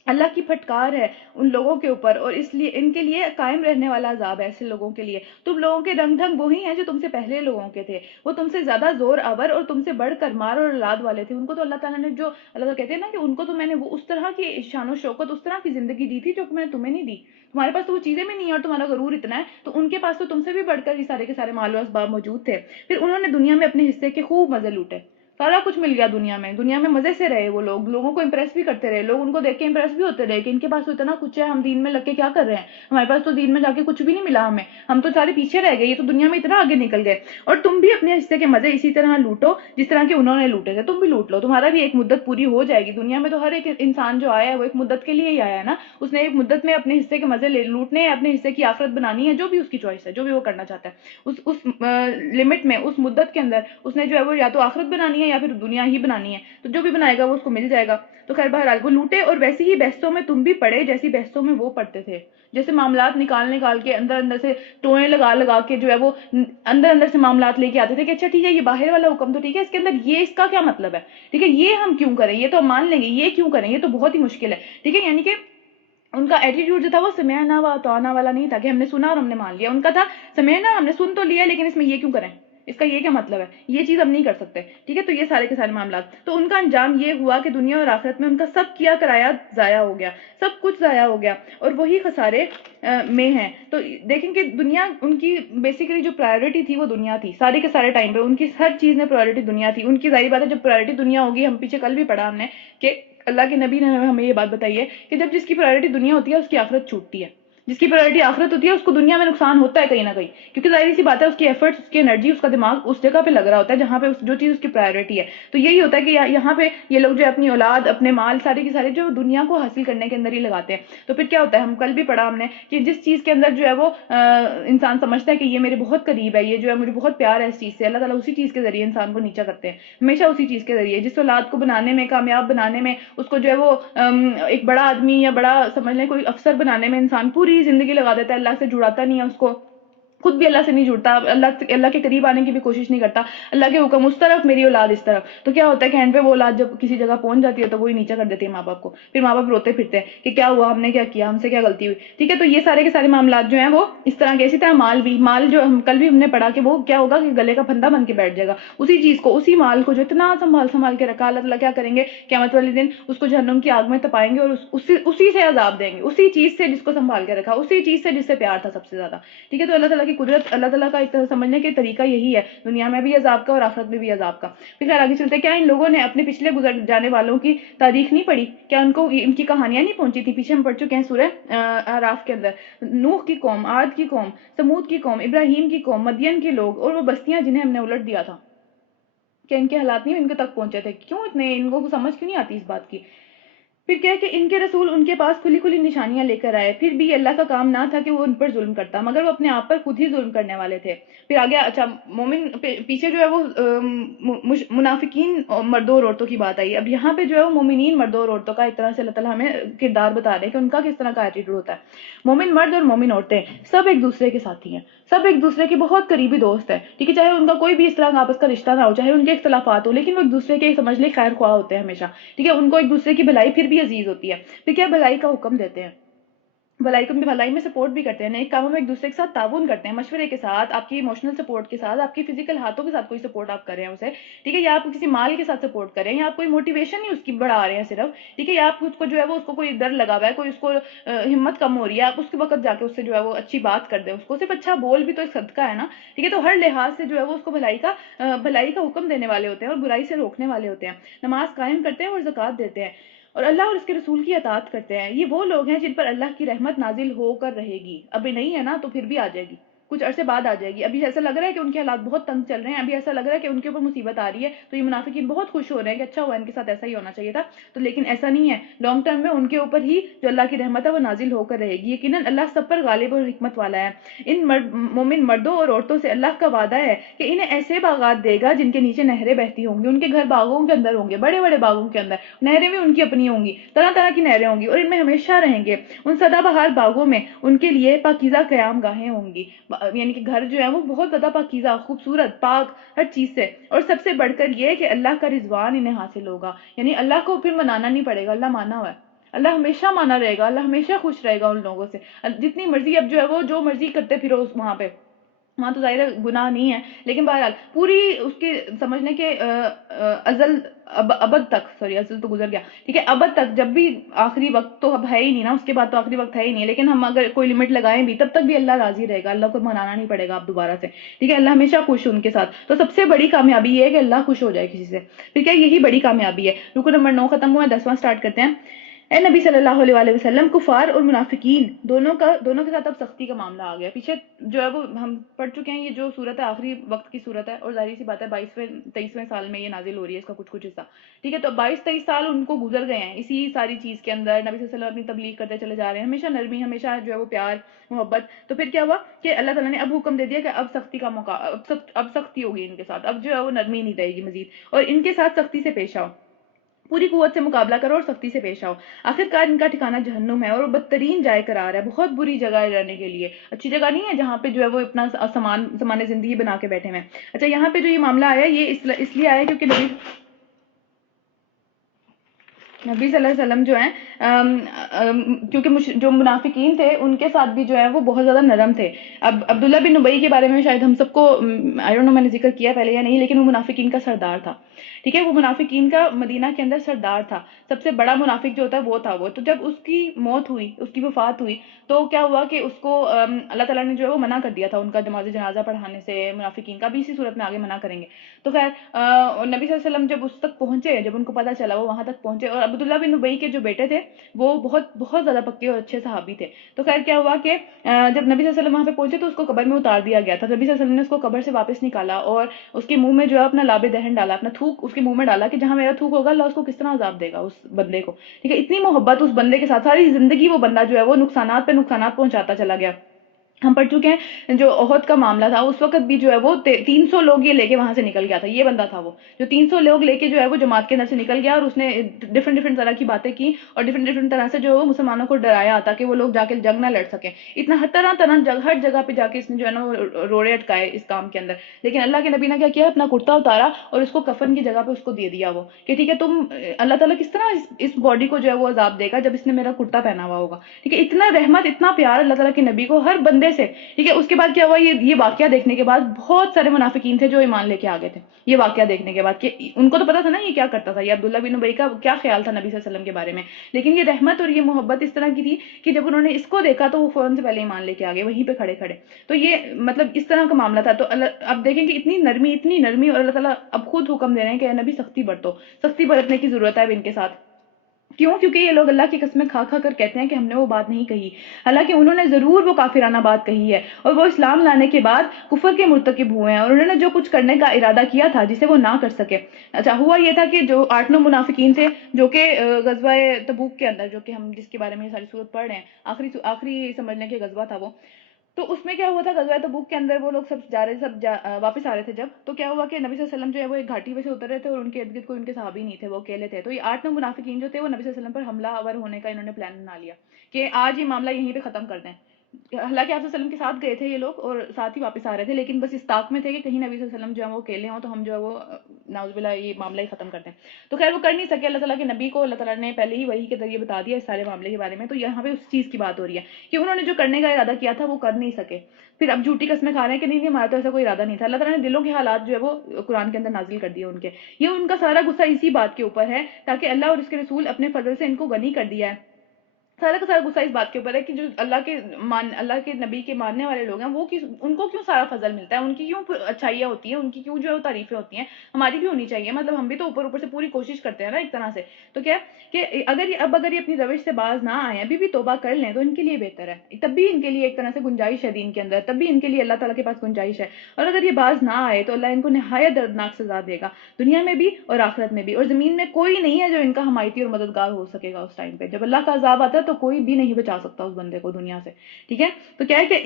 اللہ کی پھٹکار ہے ان لوگوں کے اوپر، اور اس لیے ان کے لیے قائم رہنے والا عذاب ہے ایسے لوگوں کے لیے۔ تم لوگوں کے رنگ ڈھنگ وہی ہیں جو تم سے پہلے لوگوں کے تھے، وہ تم سے زیادہ زور آور اور تم سے بڑھ کر مار اور اولاد والے تھے۔ ان کو تو اللہ تعالیٰ نے جو اللہ تعالیٰ کہتے ہیں نا کہ ان کو تو میں نے وہ اس طرح کی شان و شوکت، اس طرح کی زندگی دی تھی جو کہ میں نے تمہیں نہیں دی۔ تمہارے پاس تو وہ چیزیں بھی نہیں ہیں اور تمہارا غرور اتنا ہے، تو ان کے پاس تو تم سے بھی بڑھ کر یہ سارے کے سارے مال و اسباب موجود تھے۔ پھر انہوں نے دنیا میں اپنے حصے کے خوب مزے لوٹے، سارا کچھ مل گیا دنیا میں مزے سے رہے وہ لوگ، لوگوں کو امپریس بھی کرتے رہے، لوگ ان کو دیکھ کے امپریس بھی ہوتے رہے کہ ان کے پاس تو اتنا کچھ ہے، ہم دین میں لگ کے کیا کر رہے ہیں، ہمارے پاس تو دین میں جا کے کچھ بھی نہیں ملا، ہم تو سارے پیچھے رہ گئے، یہ تو دنیا میں اتنا آگے نکل گئے۔ اور تم بھی اپنے حصے کے مزے اسی طرح لوٹو جس طرح کے انہوں نے لوٹے تھے، تم بھی لوٹ لو، تمہارا بھی ایک مدت پوری ہو جائے گی۔ دنیا میں تو ہر ایک انسان جو آیا ہے وہ ایک مدت کے لیے ہی آیا ہے نا، اس نے ایک مدت میں اپنے حصے کے مزے لوٹنے ہیں، اپنے حصے کی آخرت بنانی ہے، جو بھی اس کی چوائس ہے، جو بھی وہ کرنا چاہتا ہے، اس لمٹ میں، اس مدت کے اندر اس نے جو ہے وہ یا تو آخرت بنانی ہے یا پھر دنیا ہی بنانی ہے، تو جو بھی بنائے گا وہ اس کو مل جائے گا۔ تو خیر بہرحال وہ لوٹے، اور ویسی ہی بحثوں میں تم بھی پڑے جیسی بحثوں میں وہ پڑتے تھے، جیسے معاملات نکال کے اندر سے ٹوئیں لگا کے جو ہے وہ اندر سے معاملات لے کے آتے تھے کہ اچھا ٹھیک ہے یہ باہر والا حکم تو ٹھیک ہے، اس کے اندر یہ اس کا کیا مطلب ہے، ٹھیک ہے یہ ہم کیوں کریں، یہ تو ہم مان لیں گے، یہ کیوں کریں، یہ تو بہت ہی مشکل ہے، ٹھیک ہے؟ یعنی کہ ان کا ایٹیٹیوڈ جو تھا وہ سمعنا و اطعنا والا نہیں تھا کہ ہم نے سنا اور ہم نے مان لیا، ان کا تھا سمعنا، ہم نے سن تو لیا لیکن اس میں یہ کیوں کریں، اس کا یہ کیا مطلب ہے، یہ چیز ہم نہیں کر سکتے، ٹھیک ہے؟ تو یہ سارے کے سارے معاملات، تو ان کا انجام یہ ہوا کہ دنیا اور آخرت میں ان کا سب کیا کرایا ضائع ہو گیا، سب کچھ ضائع ہو گیا، اور وہی خسارے میں ہیں۔ تو دیکھیں کہ دنیا ان کی بیسیکلی جو پرائیورٹی تھی وہ دنیا تھی، سارے کے سارے ٹائم پہ ان کی ہر چیز میں پرائیورٹی دنیا تھی، ان کی ظاہر بات ہے جب پرائیورٹی دنیا ہوگی، ہم پیچھے کل بھی پڑھا ہم نے کہ اللہ کے نبی نے ہمیں یہ بات بتائی ہے کہ جب جس کی پرائیورٹی دنیا ہوتی ہے اس کی آخرت چھوٹتی ہے، جس کی پرائیورٹی آخرت ہوتی ہے اس کو دنیا میں نقصان ہوتا ہے کہیں نہ کہیں، کیونکہ ظاہر سی بات ہے اس کی ایفرٹس، اس کی انرجی، اس کا دماغ اس جگہ پہ لگ رہا ہوتا ہے جہاں پہ جو چیز اس کی پرائیورٹی ہے۔ تو یہی ہوتا ہے کہ یہاں پہ یہ لوگ جو اپنی اولاد، اپنے مال، سارے کے سارے جو دنیا کو حاصل کرنے کے اندر ہی لگاتے ہیں۔ تو پھر کیا ہوتا ہے، ہم کل بھی پڑھا ہم نے کہ جس چیز کے اندر جو ہے وہ انسان سمجھتا ہے کہ یہ میرے بہت قریب ہے، یہ جو ہے مجھے بہت پیار ہے اس چیز سے، اللہ تعالیٰ اسی چیز کے ذریعے انسان کو نیچا کرتے ہیں، ہمیشہ اسی چیز کے ذریعے، جس اولاد کو بنانے میں، کامیاب بنانے میں، اس کو جو ہے وہ ایک بڑا آدمی یا بڑا سمجھ لیں کوئی افسر بنانے میں انسان پوری زندگی لگا دیتا ہے، اللہ سے جڑاتا نہیں ہے اس کو، خود بھی اللہ سے نہیں جڑتا، اللہ کے قریب آنے کی بھی کوشش نہیں کرتا، اللہ کے حکم اس طرف، میری اولاد اس طرف، تو کیا ہوتا ہے کہ اینڈ پہ وہ اولاد جب کسی جگہ پہنچ جاتی ہے تو وہی نیچا کر دیتی ہے ماں باپ کو، پھر ماں باپ روتے پھرتے ہیں کہ کیا ہوا، ہم نے کیا کیا، ہم سے کیا غلطی ہوئی، ٹھیک ہے؟ تو یہ سارے کے سارے معاملات جو ہیں وہ اس طرح کے، اسی طرح مال جو ہم کل بھی ہم نے پڑھا کہ وہ کیا ہوگا کہ گلے کا پھندا بن کے بیٹھ جائے گا، اسی چیز کو، اسی مال کو جو اتنا سنبھال کے رکھا، اللہ تعالیٰ کیا کریں گے قیامت والے دن، اس کو جہنم کی آگ میں تپائیں گے اور اسی سے عذاب دیں گے، اسی چیز سے جس کو سنبھال کے رکھا، اسی چیز سے جس سے پیار تھا سب سے زیادہ، ٹھیک ہے؟ تو اللہ تعالیٰ کی قدرت، اللہ تعالیٰ کا ایک طرح سمجھنے کے طریقہ یہی ہے، دنیا میں بھی عذاب کا اور آخرت میں بھی عذاب کا۔ پھر خیر آگے چلتے، کیا ان لوگوں نے اپنے پچھلے گزر جانے والوں کی تاریخ نہیں پڑھی، کیا ان کو ان کی کہانیاں نہیں پہنچی تھی؟ پیچھے ہم پڑھ چکے ہیں سورہ اعراف کے اندر، نوح کی قوم، عاد کی قوم، سمود کی قوم، ابراہیم کی قوم، مدین کے لوگ، اور وہ بستیاں جنہیں ہم نے الٹ دیا تھا، کہ ان کے حالات نہیں ان کے تک پہنچے تھے، کیوں اتنے ان کو سمجھ کیوں نہیں آتی اس بات کی؟ پھر کیا ہے کہ ان کے رسول ان کے پاس کھلی نشانیاں لے کر آئے، پھر بھی یہ اللہ کا کام نہ تھا کہ وہ ان پر ظلم کرتا، مگر وہ اپنے آپ پر خود ہی ظلم کرنے والے تھے۔ پھر آگے اچھا مومن، پیچھے جو ہے وہ منافقین مردوں اور عورتوں کی بات آئی، اب یہاں پہ جو ہے وہ مومنین مردوں اور عورتوں کا ایک طرح سے اللہ تعالیٰ ہمیں کردار بتا رہے ہیں کہ ان کا کس طرح کا ایٹیٹیوڈ ہوتا ہے۔ مومن مرد اور مومن عورتیں سب ایک دوسرے کے ساتھی ہیں، سب ایک دوسرے کے بہت قریبی دوست ہیں، ٹھیک ہے؟ چاہے ان کا کوئی بھی اس طرح کا آپس کا رشتہ نہ ہو، چاہے ان کے اختلافات ہو، لیکن وہ ایک دوسرے کے سمجھ لے خیر خواہ ہوتے ہیں ہمیشہ، ٹھیک ہے؟ ان کو ایک دوسرے کی بھلائی پھر بھی عزیز ہوتی ہے، پھر کیا بھلائی کا حکم دیتے ہیں، بھلائی میں سپورٹ بھی کرتے ہیں، نیک کاموں میں ایک دوسرے کے ساتھ تعاون کرتے ہیں، مشورے کے ساتھ، آپ کی ایموشنل سپورٹ کے ساتھ، آپ کی فزیکل ہاتھوں کے ساتھ کوئی سپورٹ آپ کر رہے ہیں اسے، ٹھیک ہے؟ یا آپ کسی مال کے ساتھ سپورٹ کر رہے ہیں، یا آپ کوئی موٹیویشن ہی اس کی بڑھا رہے ہیں صرف، ٹھیک ہے؟ یا آپ اس کو جو ہے وہ اس کو کوئی ڈر لگا ہوا ہے، کوئی اس کو ہمت کم ہو رہی ہے، آپ اس کے وقت جا کے اس سے جو ہے وہ اچھی بات کر دیں، اس کو صرف اچھا بول بھی تو ایک صدقہ ہے نا، ٹھیک ہے؟ تو ہر لحاظ سے جو ہے وہ اس کو بھلائی کا حکم دینے والے ہوتے ہیں اور برائی سے روکنے والے ہوتے ہیں، نماز قائم کرتے ہیں اور زکوٰۃ دیتے ہیں، اور اللہ اور اس کے رسول کی اطاعت کرتے ہیں، یہ وہ لوگ ہیں جن پر اللہ کی رحمت نازل ہو کر رہے گی. ابھی نہیں ہے نا تو پھر بھی آ جائے گی، کچھ عرصے بعد آ جائے گی. ابھی ایسا لگ رہا ہے کہ ان کے حالات بہت تنگ چل رہے ہیں، ابھی ایسا لگ رہا ہے کہ ان کے اوپر مصیبت آ رہی ہے، تو یہ منافقین بہت خوش ہو رہے ہیں کہ اچھا ہوا، ان کے ساتھ ایسا ہی ہونا چاہیے تھا. تو لیکن ایسا نہیں ہے، لانگ ٹرم میں ان کے اوپر ہی جو اللہ کی رحمت ہے وہ نازل ہو کر رہے گی. یقیناً اللہ سب پر غالب اور حکمت والا ہے. ان مومن مردوں اور عورتوں سے اللہ کا وعدہ ہے کہ انہیں ایسے باغات دے گا جن کے نیچے نہریں بہتی ہوں گی. ان کے گھر باغوں کے اندر ہوں گے، بڑے بڑے باغوں کے اندر، نہریں بھی ان کی اپنی ہوں گی، طرح طرح کی نہریں ہوں گی، اور ان میں ہمیشہ رہیں گے. ان سدا بہار باغوں میں ان کے لیے پاکیزہ قیام گاہیں ہوں گی. یعنی کہ گھر جو ہے وہ بہت زیادہ پاکیزہ، خوبصورت، پاک ہر چیز سے. اور سب سے بڑھ کر یہ کہ اللہ کا رضوان انہیں حاصل ہوگا. یعنی اللہ کو پھر منانا نہیں پڑے گا، اللہ مانا ہوا ہے، اللہ ہمیشہ مانا رہے گا، اللہ ہمیشہ خوش رہے گا ان لوگوں سے. جتنی مرضی اب جو ہے وہ جو مرضی کرتے پھرو وہاں پہ، وہاں تو ظاہر گناہ نہیں ہے، لیکن بہرحال پوری اس کے سمجھنے کے ازل ابد تک، سوری ازل تو گزر گیا، ٹھیک ہے، ابد تک، جب بھی آخری وقت تو اب ہے ہی نہیں نا، اس کے بعد تو آخری وقت ہے ہی نہیں، لیکن ہم اگر کوئی لمٹ لگائیں بھی تب تک بھی اللہ راضی رہے گا، اللہ کو منانا نہیں پڑے گا اب دوبارہ سے، ٹھیک ہے. اللہ ہمیشہ خوش ان کے ساتھ. تو سب سے بڑی کامیابی یہ ہے کہ اللہ خوش ہو جائے کسی سے. پھر کیا یہی بڑی کامیابی ہے. رکو نمبر 9 ختم ہوا ہے، 10واں سٹارٹ کرتے ہیں. اے نبی صلی اللہ علیہ وآلہ وسلم، کفار اور منافقین دونوں کے ساتھ اب سختی کا معاملہ آ گیا. پیچھے جو ہے وہ ہم پڑھ چکے ہیں، یہ جو صورت ہے آخری وقت کی صورت ہے، اور ظاہر سی بات ہے 22ویں 23ویں سال میں یہ نازل ہو رہی ہے، اس کا کچھ حصہ، ٹھیک ہے. تو 22-23 سال ان کو گزر گئے ہیں اسی ساری چیز کے اندر. نبی صلی اللہ علیہ وسلم اپنی تبلیغ کرتے چلے جا رہے ہیں، ہمیشہ نرمی، ہمیشہ جو ہے وہ پیار محبت. تو پھر کیا ہوا کہ اللہ تعالیٰ نے اب حکم دے دیا کہ اب سختی کا موقع، اب سختی ہوگی ان کے ساتھ، اب جو ہے وہ نرمی نہیں رہے گی مزید، اور ان کے ساتھ سختی سے پیش آؤ، پوری قوت سے مقابلہ کرو اور سختی سے پیش آؤ. آخرکار ان کا ٹھکانہ جہنم ہے، اور وہ بدترین جائے قرار ہے، بہت بری جگہ ہے رہنے کے لیے، اچھی جگہ نہیں ہے جہاں پہ جو ہے وہ اپنا سامان زندگی بنا کے بیٹھے ہیں. اچھا، یہاں پہ جو یہ معاملہ آیا یہ اس لیے آیا کیونکہ نبی صلی اللہ علیہ وسلم جو ہیں کیونکہ جو منافقین تھے ان کے ساتھ بھی جو ہے وہ بہت زیادہ نرم تھے. اب عبداللہ بن ابی کے بارے میں شاید ہم سب کو آئی ڈونٹ نو میں نے ذکر کیا پہلے یا نہیں، لیکن وہ منافقین کا سردار تھا، ٹھیک ہے. وہ منافقین کا مدینہ کے اندر سردار تھا، سب سے بڑا منافق جو ہوتا ہے وہ تھا وہ. تو جب اس کی موت ہوئی، اس کی وفات ہوئی، تو کیا ہوا کہ اس کو اللہ تعالیٰ نے جو ہے وہ منع کر دیا تھا ان کا نماز جنازہ پڑھانے سے، منافقین کا بھی اسی صورت میں آگے منع کریں گے. تو خیر نبی صلی اللہ علیہ وسلم جب اس تک پہنچے، جب ان کو پتہ چلا وہ وہاں تک پہنچے، اور عبداللہ بن ابی کے جو بیٹے تھے وہ بہت بہت زیادہ پکے اور اچھے صحابی تھے. تو خیر کیا ہوا کہ جب نبی صلی اللہ علیہ وسلم وہاں پہ پہنچے تو اس کو قبر میں اتار دیا گیا تھا. نبی صلی اللہ علیہ وسلم نے اس کو قبر سے واپس نکالا اور اس کے منہ میں جو ہے اپنا لاب دہن ڈالا، اپنا تھوک اس کے منہ میں ڈالا کہ جہاں میرا تھوک ہوگا اللہ اس کو کس طرح عذاب دے گا اس بندے کو، ٹھیک ہے. اتنی محبت اس بندے کے ساتھ، ساری زندگی وہ بندہ جو ہے وہ نقصانات پہ نقصانات پہنچاتا چلا گیا. ہم پڑھ چکے ہیں جو احد کا معاملہ تھا، اس وقت بھی جو ہے وہ 300 لوگ یہ لے کے وہاں سے نکل گیا تھا. یہ بندہ تھا وہ جو 300 لوگ لے کے جو ہے وہ جماعت کے اندر سے نکل گیا، اور اس نے ڈفرنٹ طرح کی باتیں کی اور ڈفرنٹ طرح سے جو ہے وہ مسلمانوں کو ڈرایا تاکہ وہ لوگ جا کے جنگ نہ لڑ سکیں. اتنا ہر جگہ پہ جا کے اس نے جو ہے نا روڑے اٹکائے اس کام کے اندر. لیکن اللہ کے نبی نے کیا کیا، اپنا کرتا اتارا اور اس کو کفن کی جگہ پہ اس کو دے دیا وہ کہ ٹھیک ہے تم، اللہ تعالیٰ کس طرح اس باڈی کو جو ہے وہ عذاب دے گا جب اس نے میرا کرتا پہنا ہوا ہوگا، ٹھیک ہے. اتنا رحمت، اتنا پیار اللہ تعالیٰ کے نبی کو ہر بندے سے، ٹھیک ہے. اس کے بعد کیا ہوا، یہ واقعہ دیکھنے کے بعد بہت سارے منافقین تھے جو ایمان لے کے آ گئے تھے. یہ واقعہ دیکھنے کے بعد کہ ان کو تو پتا تھا نا یہ کیا کرتا تھا، یہ عبداللہ بن ابی کا کیا خیال تھا نبی صلی اللہ علیہ وسلم کے بارے میں، لیکن یہ رحمت اور یہ محبت اس طرح کی تھی کہ جب انہوں نے اس کو دیکھا تو وہ فوراً سے پہلے ایمان لے کے آ گئے وہیں پہ کھڑے کھڑے. تو یہ مطلب اس طرح کا معاملہ تھا. تو اب دیکھیں کہ اتنی نرمی اور اللہ تعالیٰ اب خود حکم دے رہے ہیں کہ اے نبی سختی برتو، سختی برتنے کی ضرورت ہے اب ان کے ساتھ. کیوں؟ کیونکہ یہ لوگ اللہ کی قسمیں کھا کھا کر کہتے ہیں کہ ہم نے وہ بات نہیں کہی، حالانکہ انہوں نے ضرور وہ کافرانہ بات کہی ہے، اور وہ اسلام لانے کے بعد کفر کے مرتکب ہوئے ہیں، اور انہوں نے جو کچھ کرنے کا ارادہ کیا تھا جسے وہ نہ کر سکے. اچھا، ہوا یہ تھا کہ جو 8-9 منافقین تھے جو کہ غزوہ تبوک کے اندر، جو کہ ہم جس کے بارے میں یہ ساری صورت پڑھ رہے ہیں، آخری سمجھ لیں کہ غزوہ تھا وہ. تو اس میں کیا ہوا تھا، غزوہ تبوک کے اندر وہ لوگ واپس آ رہے تھے جب، تو کیا ہوا کہ نبی صلی اللہ علیہ وسلم جو ہے وہ ایک گھاٹی میں سے اتر رہے تھے اور ان کے ارد گرد کوئی ان کے صحابی نہیں تھے، وہ اکیلے تھے. تو یہ 8-9 منافقین جو تھے وہ نبی صلی اللہ علیہ وسلم پر حملہ آور ہونے کا انہوں نے پلان بنا لیا کہ آج یہ معاملہ یہیں پہ ختم کر دیں. حالانکہ آپ صلی اللہ علیہ وسلم کے ساتھ گئے تھے یہ لوگ اور ساتھ ہی واپس آ رہے تھے، لیکن بس اس طاق میں تھے کہ کہیں نبی صلی اللہ علیہ وسلم جو ہے وہ اکیلے ہوں تو ہم جو ہے وہ نعوذ باللہ یہ معاملہ ہی ختم کر دیں. تو خیر وہ کر نہیں سکے. اللہ تعالیٰ کے نبی کو اللہ تعالیٰ نے پہلے ہی وحی کے ذریعے بتا دیا اس سارے معاملے کے بارے میں. تو یہاں پہ اس چیز کی بات ہو رہی ہے کہ انہوں نے جو کرنے کا ارادہ کیا تھا وہ کر نہیں سکے. پھر اب جھوٹی قسمیں کھا رہے ہیں کہ نہیں ہمارا تو ایسا کوئی ارادہ نہیں تھا. اللہ تعالیٰ نے دلوں کے حالات جو ہے وہ قرآن کے اندر نازل کر دیے ان کے. یہ ان کا سارا غصہ اسی بات کے اوپر ہے تاکہ اللہ اور اس کے رسول اپنے فضل سے ان کو غنی کر دیا ہے سارا کا سارا غصہ اس بات کے اوپر ہے کہ جو اللہ کے نبی کے ماننے والے لوگ ہیں وہ ان کو کیوں سارا فضل ملتا ہے، ان کی کیوں اچھائیاں ہوتی ہیں، ان کی کیوں جو ہے وہ تعریفیں ہوتی ہیں، ہماری بھی ہونی چاہیے. مطلب ہم بھی تو اوپر اوپر سے پوری کوشش کرتے ہیں نا ایک طرح سے. تو کیا کہ اگر یہ اپنی روش سے باز نہ آئے، ابھی بھی توبہ کر لیں تو ان کے لیے بہتر ہے. تب بھی ان کے لیے ایک طرح سے گنجائش ہے دین کے اندر، تب بھی ان کے لیے اللہ تعالیٰ کے پاس گنجائش ہے. اور اگر یہ باز نہ آئے تو اللہ ان کو نہایت دردناک سزا دے گا، دنیا میں بھی اور آخرت میں بھی. اور زمین میں کوئی نہیں ہے جو ان کا حمایتی اور مددگار ہو سکے گا اس ٹائم پہ. جب اللہ کا عذاب آتا ہے تو کوئی بھی نہیں بچا سکتا اس بندے کو دنیا سے. ٹھیک ہے. تو کیا ہے کہ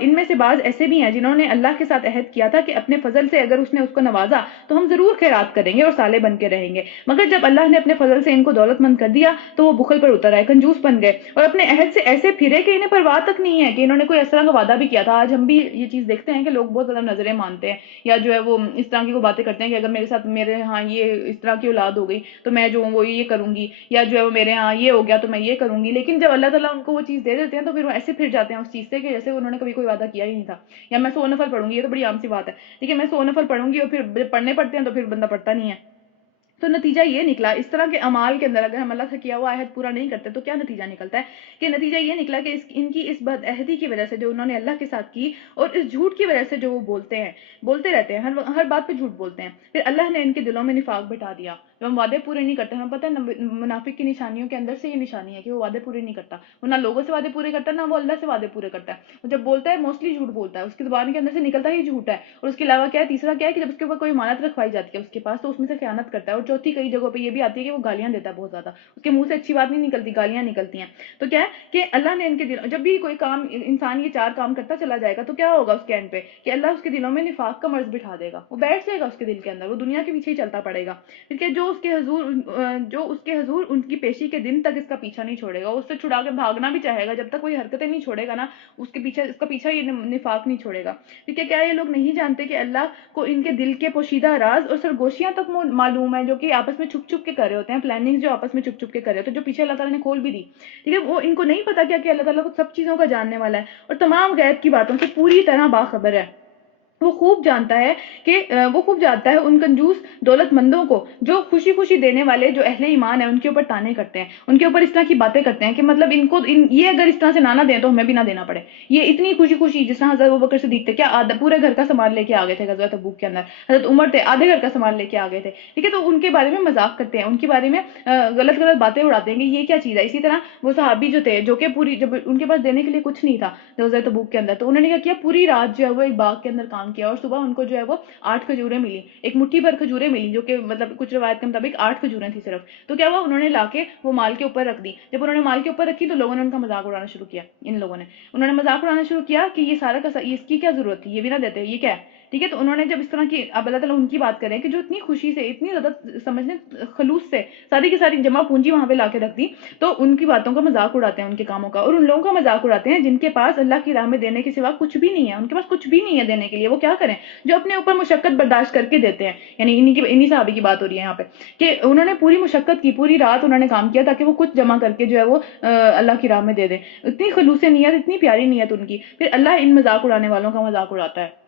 ان میں سے بعض ایسے بھی ہیں جنہوں نے اللہ کے ساتھ عہد کیا تھا کہ اپنے فضل سے اگر اس نے اس کو نوازا تو ہم ضرور خیرات کریں گے اور صالح بن کے رہیں گے. مگر جب اللہ نے اپنے فضل سے ان کو دولت مند کر دیا تو وہ بخل پر اتر آئے، کنجوس بن گئے اور اپنے عہد سے ایسے پھرے کہ انہیں پرواہ تک نہیں ہے کہ انہوں نے کوئی اس طرح کا وعدہ بھی کیا تھا. آج ہم بھی یہ چیز دیکھتے ہیں کہ لوگ بہت زیادہ نظریں مانتے ہیں یا جو ہے وہ اس طرح کی وہ باتیں کرتے ہیں کہ اگر میرے ہاں یہ اس طرح کی اولاد ہو گئی تو میں جو ہوں وہ یہ کروں گی، یا جو ہے وہ میرے ہاں یہ ہو گیا تو میں یہ کروں گی. لیکن جب اللہ تعالیٰ ان کو وہ چیز دے دیتے ہیں تو پھر وہ ایسے پھر جاتے ہیں اس چیز سے کہ جیسے انہوں نے کبھی کوئی وعدہ کیا ہی نہیں تھا. یا میں 100 نفل پڑھوں گی، یہ تو بڑی عام سی بات ہے. ٹھیک ہے، میں 100 نفل پڑھوں گی اور پھر پڑھنے پڑتے ہیں تو پھر بندہ پڑھتا نہیں ہے. تو نتیجہ یہ نکلا اس طرح کے اعمال کے اندر اگر ہم اللہ سے کیا ہوا عہد پورا نہیں کرتے تو کیا نتیجہ نکلتا ہے کہ نتیجہ یہ نکلا کہ ان کی اس بد عہدی کی وجہ سے جو انہوں نے اللہ کے ساتھ کی اور اس جھوٹ کی وجہ سے جو وہ بولتے رہتے ہیں، ہر بات پہ جھوٹ بولتے ہیں، پھر اللہ نے ان کے دلوں میں نفاق بٹھا دیا. جب ہم وعدے پورے نہیں کرتے، ہمیں پتہ ہے منافق کی نشانیوں کے اندر سے یہ نشانی ہے کہ وہ وعدے پورے نہیں کرتا. وہ نہ لوگوں سے وعدے پورے کرتا ہے، نہ وہ اللہ سے وعدے پورے کرتا ہے. وہ جب بولتا ہے موسٹلی جھوٹ بولتا ہے، اس کی زبان کے اندر سے نکلتا ہی جھوٹ ہے. اور اس کے علاوہ کیا ہے، تیسرا کیا ہے کہ جب اس کے اوپر کوئی امانت رکھوائی جاتی ہے اس کے پاس تو اس میں سے خیانت کرتا ہے. اور چوتھی کئی جگہوں پہ یہ بھی آتی ہے کہ وہ گالیاں دیتا ہے بہت زیادہ. اس کے منہ سے اچھی بات نہیں نکلتی، گالیاں نکلتی ہیں. تو کیا ہے کہ اللہ نے ان کے دل، جب بھی کوئی کام انسان یہ 4 کام کرتا چلا جائے گا تو کیا ہوگا اس کے اینڈ پہ کہ اللہ اس کے دلوں میں نفاق کا مرض بٹھا دے گا. وہ بیٹھ جائے گا اس کے دل کے اندر، وہ دنیا کے پیچھے ہی چلتا پڑے گا. پھر کہ جو اس کے حضور ان کی پیشی کے دن تک اس کا پیچھا نہیں چھوڑے گا. اس سے چھڑا کے بھاگنا بھی چاہے گا، جب تک کوئی حرکتیں نہیں چھوڑے گا نا اس کا پیچھا یہ نفاق نہیں چھوڑے گا. ٹھیک ہے. کیا یہ لوگ نہیں جانتے کہ اللہ کو ان کے دل کے پوشیدہ راز اور سرگوشیاں تک معلوم ہے جو کہ آپس میں چھپ چھپ کے کر رہے ہوتے ہیں، پلاننگ جو آپس میں چھپ چھپ کے کر رہے ہوتے ہیں، جو پیچھے اللہ تعالیٰ نے کھول بھی دی. ٹھیک ہے. وہ ان کو نہیں پتا کیا کہ اللہ تعالیٰ کو سب چیزوں کا جاننے والا ہے اور تمام غیب کی باتوں سے پوری طرح باخبر ہے. وہ خوب جانتا ہے ان کنجوس دولت مندوں کو جو خوشی خوشی دینے والے جو اہل ایمان ہیں ان کے اوپر تانے کرتے ہیں، ان کے اوپر اس طرح کی باتیں کرتے ہیں کہ مطلب یہ اگر اس طرح سے نہ دیں تو ہمیں بھی نہ دینا پڑے. یہ اتنی خوشی خوشی جس طرح حضرت ابوبکر صدیق تھے، کیا پورے گھر کا سامان لے کے آ گئے تھے غزوہ تبوک کے اندر. حضرت عمر تھے، آدھے گھر کا سامان لے کے آ گئے تھے. ٹھیک ہے. تو ان کے بارے میں مذاق کرتے ہیں، ان کے بارے میں غلط باتیں اڑاتے ہیں کہ یہ کیا چیز ہے. اسی طرح وہ صحابی جو تھے جو کہ جب ان کے پاس دینے کے لیے کچھ نہیں تھا غزوہ تبوک کے اندر، تو انہوں نے کیا کیا، پوری رات جو ہے وہ ایک باغ کے اندر کام کیا اور صبح ان کو جو ہے وہ 8 کھجوریں ملی، ایک مٹھی بھر کھجوریں ملی جو کہ مطلب کچھ روایت کے مطابق 8 کھجوریں تھی صرف. تو کیا ہوا، انہوں نے لا کے وہ مال کے اوپر رکھ دی. جب انہوں نے مال کے اوپر رکھی تو لوگوں نے ان کا مذاق اڑانا شروع کیا. انہوں نے مذاق اڑانا شروع کیا کہ یہ سارا کا اس کی کیا ضرورت تھی، یہ بھی نہ دیتے، یہ کیا ہے. ٹھیک ہے. تو انہوں نے جب اس طرح کی، اب اللہ تعالیٰ ان کی بات کریں کہ جو اتنی خوشی سے، اتنی زیادہ سمجھنے خلوص سے ساری کی ساری جمع پونجی وہاں پہ لا کے رکھ دی، تو ان کی باتوں کا مذاق اڑاتے ہیں، ان کے کاموں کا. اور ان لوگوں کا مذاق اڑاتے ہیں جن کے پاس اللہ کی راہ میں دینے کے سوا کچھ بھی نہیں ہے. ان کے پاس کچھ بھی نہیں ہے دینے کے لیے. وہ کیا کریں، جو اپنے اوپر مشقت برداشت کر کے دیتے ہیں. یعنی انہی صحابی کی بات ہو رہی ہے یہاں پہ کہ انہوں نے پوری مشقت کی، پوری رات انہوں نے کام کیا تاکہ وہ کچھ جمع کر کے جو ہے وہ اللہ کی راہ میں دے دیں. اتنی خلوص نیت، اتنی پیاری نیت ان کی. پھر اللہ ان مذاق اڑانے والوں کا مذاق اڑاتا ہے.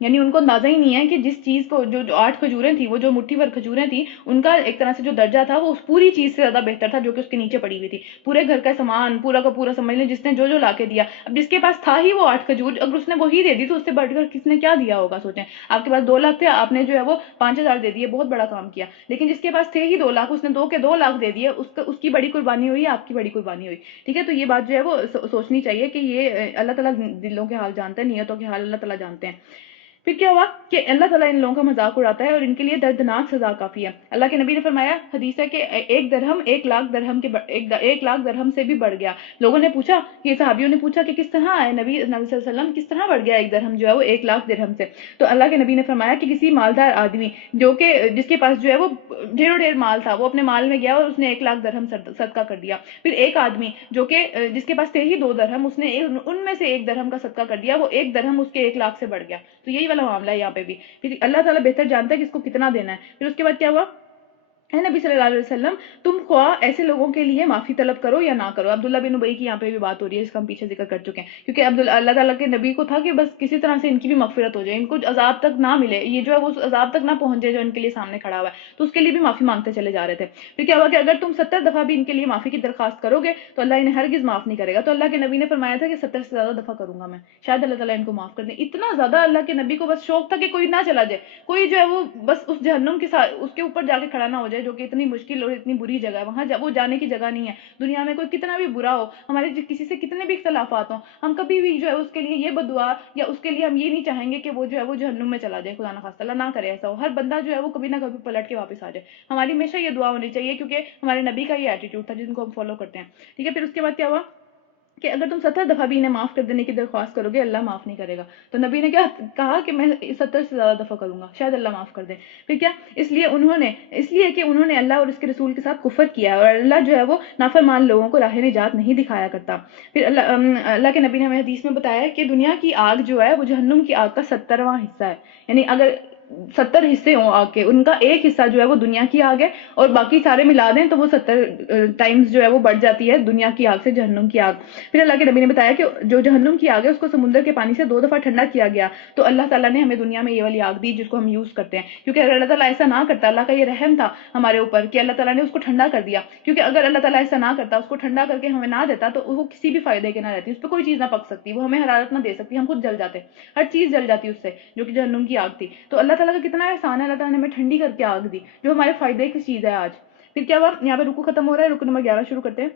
یعنی ان کو اندازہ ہی نہیں ہے کہ جس چیز کو جو 8 کھجوریں تھیں، وہ جو مٹھی بھر کھجوریں تھیں، ان کا ایک طرح سے جو درجہ تھا وہ اس پوری چیز سے زیادہ بہتر تھا جو کہ اس کے نیچے پڑی ہوئی تھی. پورے گھر کا سامان پورا کا پورا سمجھ لیں، جس نے جو لا کے دیا. اب جس کے پاس تھا ہی وہ 8 کھجور، اگر اس نے وہی دے دی تو اس سے بڑھ کر کس نے کیا دیا ہوگا. سوچیں، آپ کے پاس 2 لاکھ تھے، آپ نے جو ہے وہ 5,000 دے دیے، بہت بڑا کام کیا. لیکن جس کے پاس تھے ہی 2 لاکھ، اس نے 2 لاکھ دے دیے. اس کی بڑی قربانی ہوئی، آپ کی بڑی قربانی ہوئی. ٹھیک ہے. تو یہ بات جو ہے وہ سوچنی چاہیے کہ یہ اللہ تعالیٰ دلوں کے حال جانتے ہیں، نیتوں کے حال اللہ تعالیٰ جانتے ہیں. پھر کیا ہوا کہ اللہ تعالیٰ ان لوگوں کا مذاق اڑاتا ہے اور ان کے لیے دردناک سزا کافی ہے. اللہ کے نبی نے فرمایا، حدیث ہے کہ 1 درہم 1 لاکھ درہم کے 1 لاکھ درہم سے بھی بڑھ گیا. لوگوں نے پوچھا کہ صحابیوں نے پوچھا کہ کس طرح ہے نبی صلی اللہ علیہ وسلم، کس طرح بڑھ گیا 1 درہم جو ہے وہ 1 لاکھ درہم سے. تو اللہ کے نبی نے فرمایا کہ کسی مالدار آدمی جو کہ جس کے پاس جو ہے وہ ڈھیر مال تھا، وہ اپنے مال میں گیا اور اس نے 1 لاکھ درہم صدقہ کر دیا. پھر ایک آدمی جو کہ جس کے پاس تھے ہی 2 درہم، اس نے ان میں سے 1 درہم کا صدقہ کر دیا، وہ 1 درہم اس کے 1 لاکھ سے بڑھ گیا. تو یہی والا معاملہ ہے یہاں پہ بھی. پھر اللہ تعالیٰ بہتر جانتا ہے کہ اس کو کتنا دینا ہے. پھر اس کے بعد کیا ہوا اے نبی صلی اللہ علیہ وسلم تم خواہ ایسے لوگوں کے لیے معافی طلب کرو یا نہ کرو. عبداللہ بن ابی کی یہاں پہ بھی بات ہو رہی ہے جس کا ہم پیچھے ذکر کر چکے ہیں، کیونکہ اللہ تعالیٰ کے نبی کو تھا کہ بس کسی طرح سے ان کی بھی مغفرت ہو جائے، ان کو عذاب تک نہ ملے، یہ جو ہے وہ عذاب تک نہ پہنچ جائے جو ان کے لیے سامنے کھڑا ہوا ہے، تو اس کے لیے بھی معافی مانگتے چلے جا رہے تھے. پھر کیا ہوا کہ اگر تم 70 دفعہ بھی ان کے لیے معافی کی درخواست کرو گے تو اللہ انہیں ہرگز معاف نہیں کرے گا. تو اللہ کے نبی نے فرمایا تھا کہ 70 سے زیادہ دفعہ کروں گا میں، شاید اللہ تعالیٰ ان کو معاف کر دے. اتنا زیادہ اللہ کے نبی کو بس شوق تھا کہ کوئی نہ چلا جائے، کوئی جو ہے وہ بس اس جہنم کے ساتھ اس کے اوپر جا کے کھڑا نہ ہو جائے جو کہ اتنی مشکل اور اتنی بری جگہ ہے. وہاں وہ جانے کی جگہ نہیں ہے. دنیا میں کوئی کتنا بھی برا ہو، ہمارے کسی سے کتنے بھی اختلافات ہوں، ہم کبھی بھی جو ہے اس کے لیے یہ بدعا یا اس کے لیے ہم یہ نہیں چاہیں گے کہ وہ جو ہے وہ جہنم میں چلا جائے. خدا نہ خواستہ اللہ نہ کرے ایسا ہو. ہر بندہ جو ہے وہ کبھی نہ کبھی پلٹ کے واپس آ جائے. ہماری ہمیشہ یہ دعا ہونی چاہیے کیونکہ ہمارے نبی کا یہ ایٹیٹیوڈ تھا جن کو ہم فالو کرتے ہیں. ٹھیک ہے. پھر اس کے بعد کیا ہوا کہ اگر تم 70 دفعہ بھی انہیں معاف کر دینے کی درخواست کرو گے اللہ معاف نہیں کرے گا. تو نبی نے کیا کہا کہ میں 70 سے زیادہ دفعہ کروں گا، شاید اللہ معاف کر دے. پھر کیا اس لیے کہ انہوں نے اللہ اور اس کے رسول کے ساتھ کفر کیا ہے، اور اللہ جو ہے وہ نافرمان لوگوں کو راہ نجات نہیں دکھایا کرتا. پھر اللہ کے نبی نے ہمیں حدیث میں بتایا کہ دنیا کی آگ جو ہے وہ جہنم کی آگ کا 70واں حصہ ہے. یعنی اگر 70 حصے ہوں آگ کے، ان کا ایک حصہ جو ہے وہ دنیا کی آگ ہے، اور باقی سارے ملا دیں تو وہ 70 ٹائمز جو ہے وہ بڑھ جاتی ہے دنیا کی آگ سے جہنم کی آگ. پھر اللہ کے نبی نے بتایا کہ جو جہنم کی آگ ہے اس کو سمندر کے پانی سے 2 دفعہ ٹھنڈا کیا گیا. تو اللہ تعالیٰ نے ہمیں دنیا میں یہ والی آگ دی جس کو ہم یوز کرتے ہیں، کیونکہ اگر اللہ تعالیٰ ایسا نہ کرتا، اللہ کا یہ رحم تھا ہمارے اوپر کہ اللہ تعالیٰ نے اس کو ٹھنڈا کر دیا. کیونکہ اگر اللہ تعالیٰ ایسا نہ کرتا، اس کو ٹھنڈا کر کے ہمیں نہ دیتا تو وہ کسی بھی فائدے کے نہ رہتی، اس پہ کوئی چیز نہ پک سکتی، وہ ہمیں حرارت نہ دے سکتی، ہم خود جل جاتے، ہر چیز جل جاتی اس سے جو کہ جہنم کی آگ تھی. تو اللہ تعالیٰ کا کتنا احسان ہے، اللہ تعالیٰ نے ہمیں ٹھنڈی کر کے آگ دی جو ہمارے فائدے کی چیز ہے آج. پھر کیا ہوا، یہاں پہ رکو ختم ہو رہا ہے، رکو نمبر 11 شروع کرتے ہیں.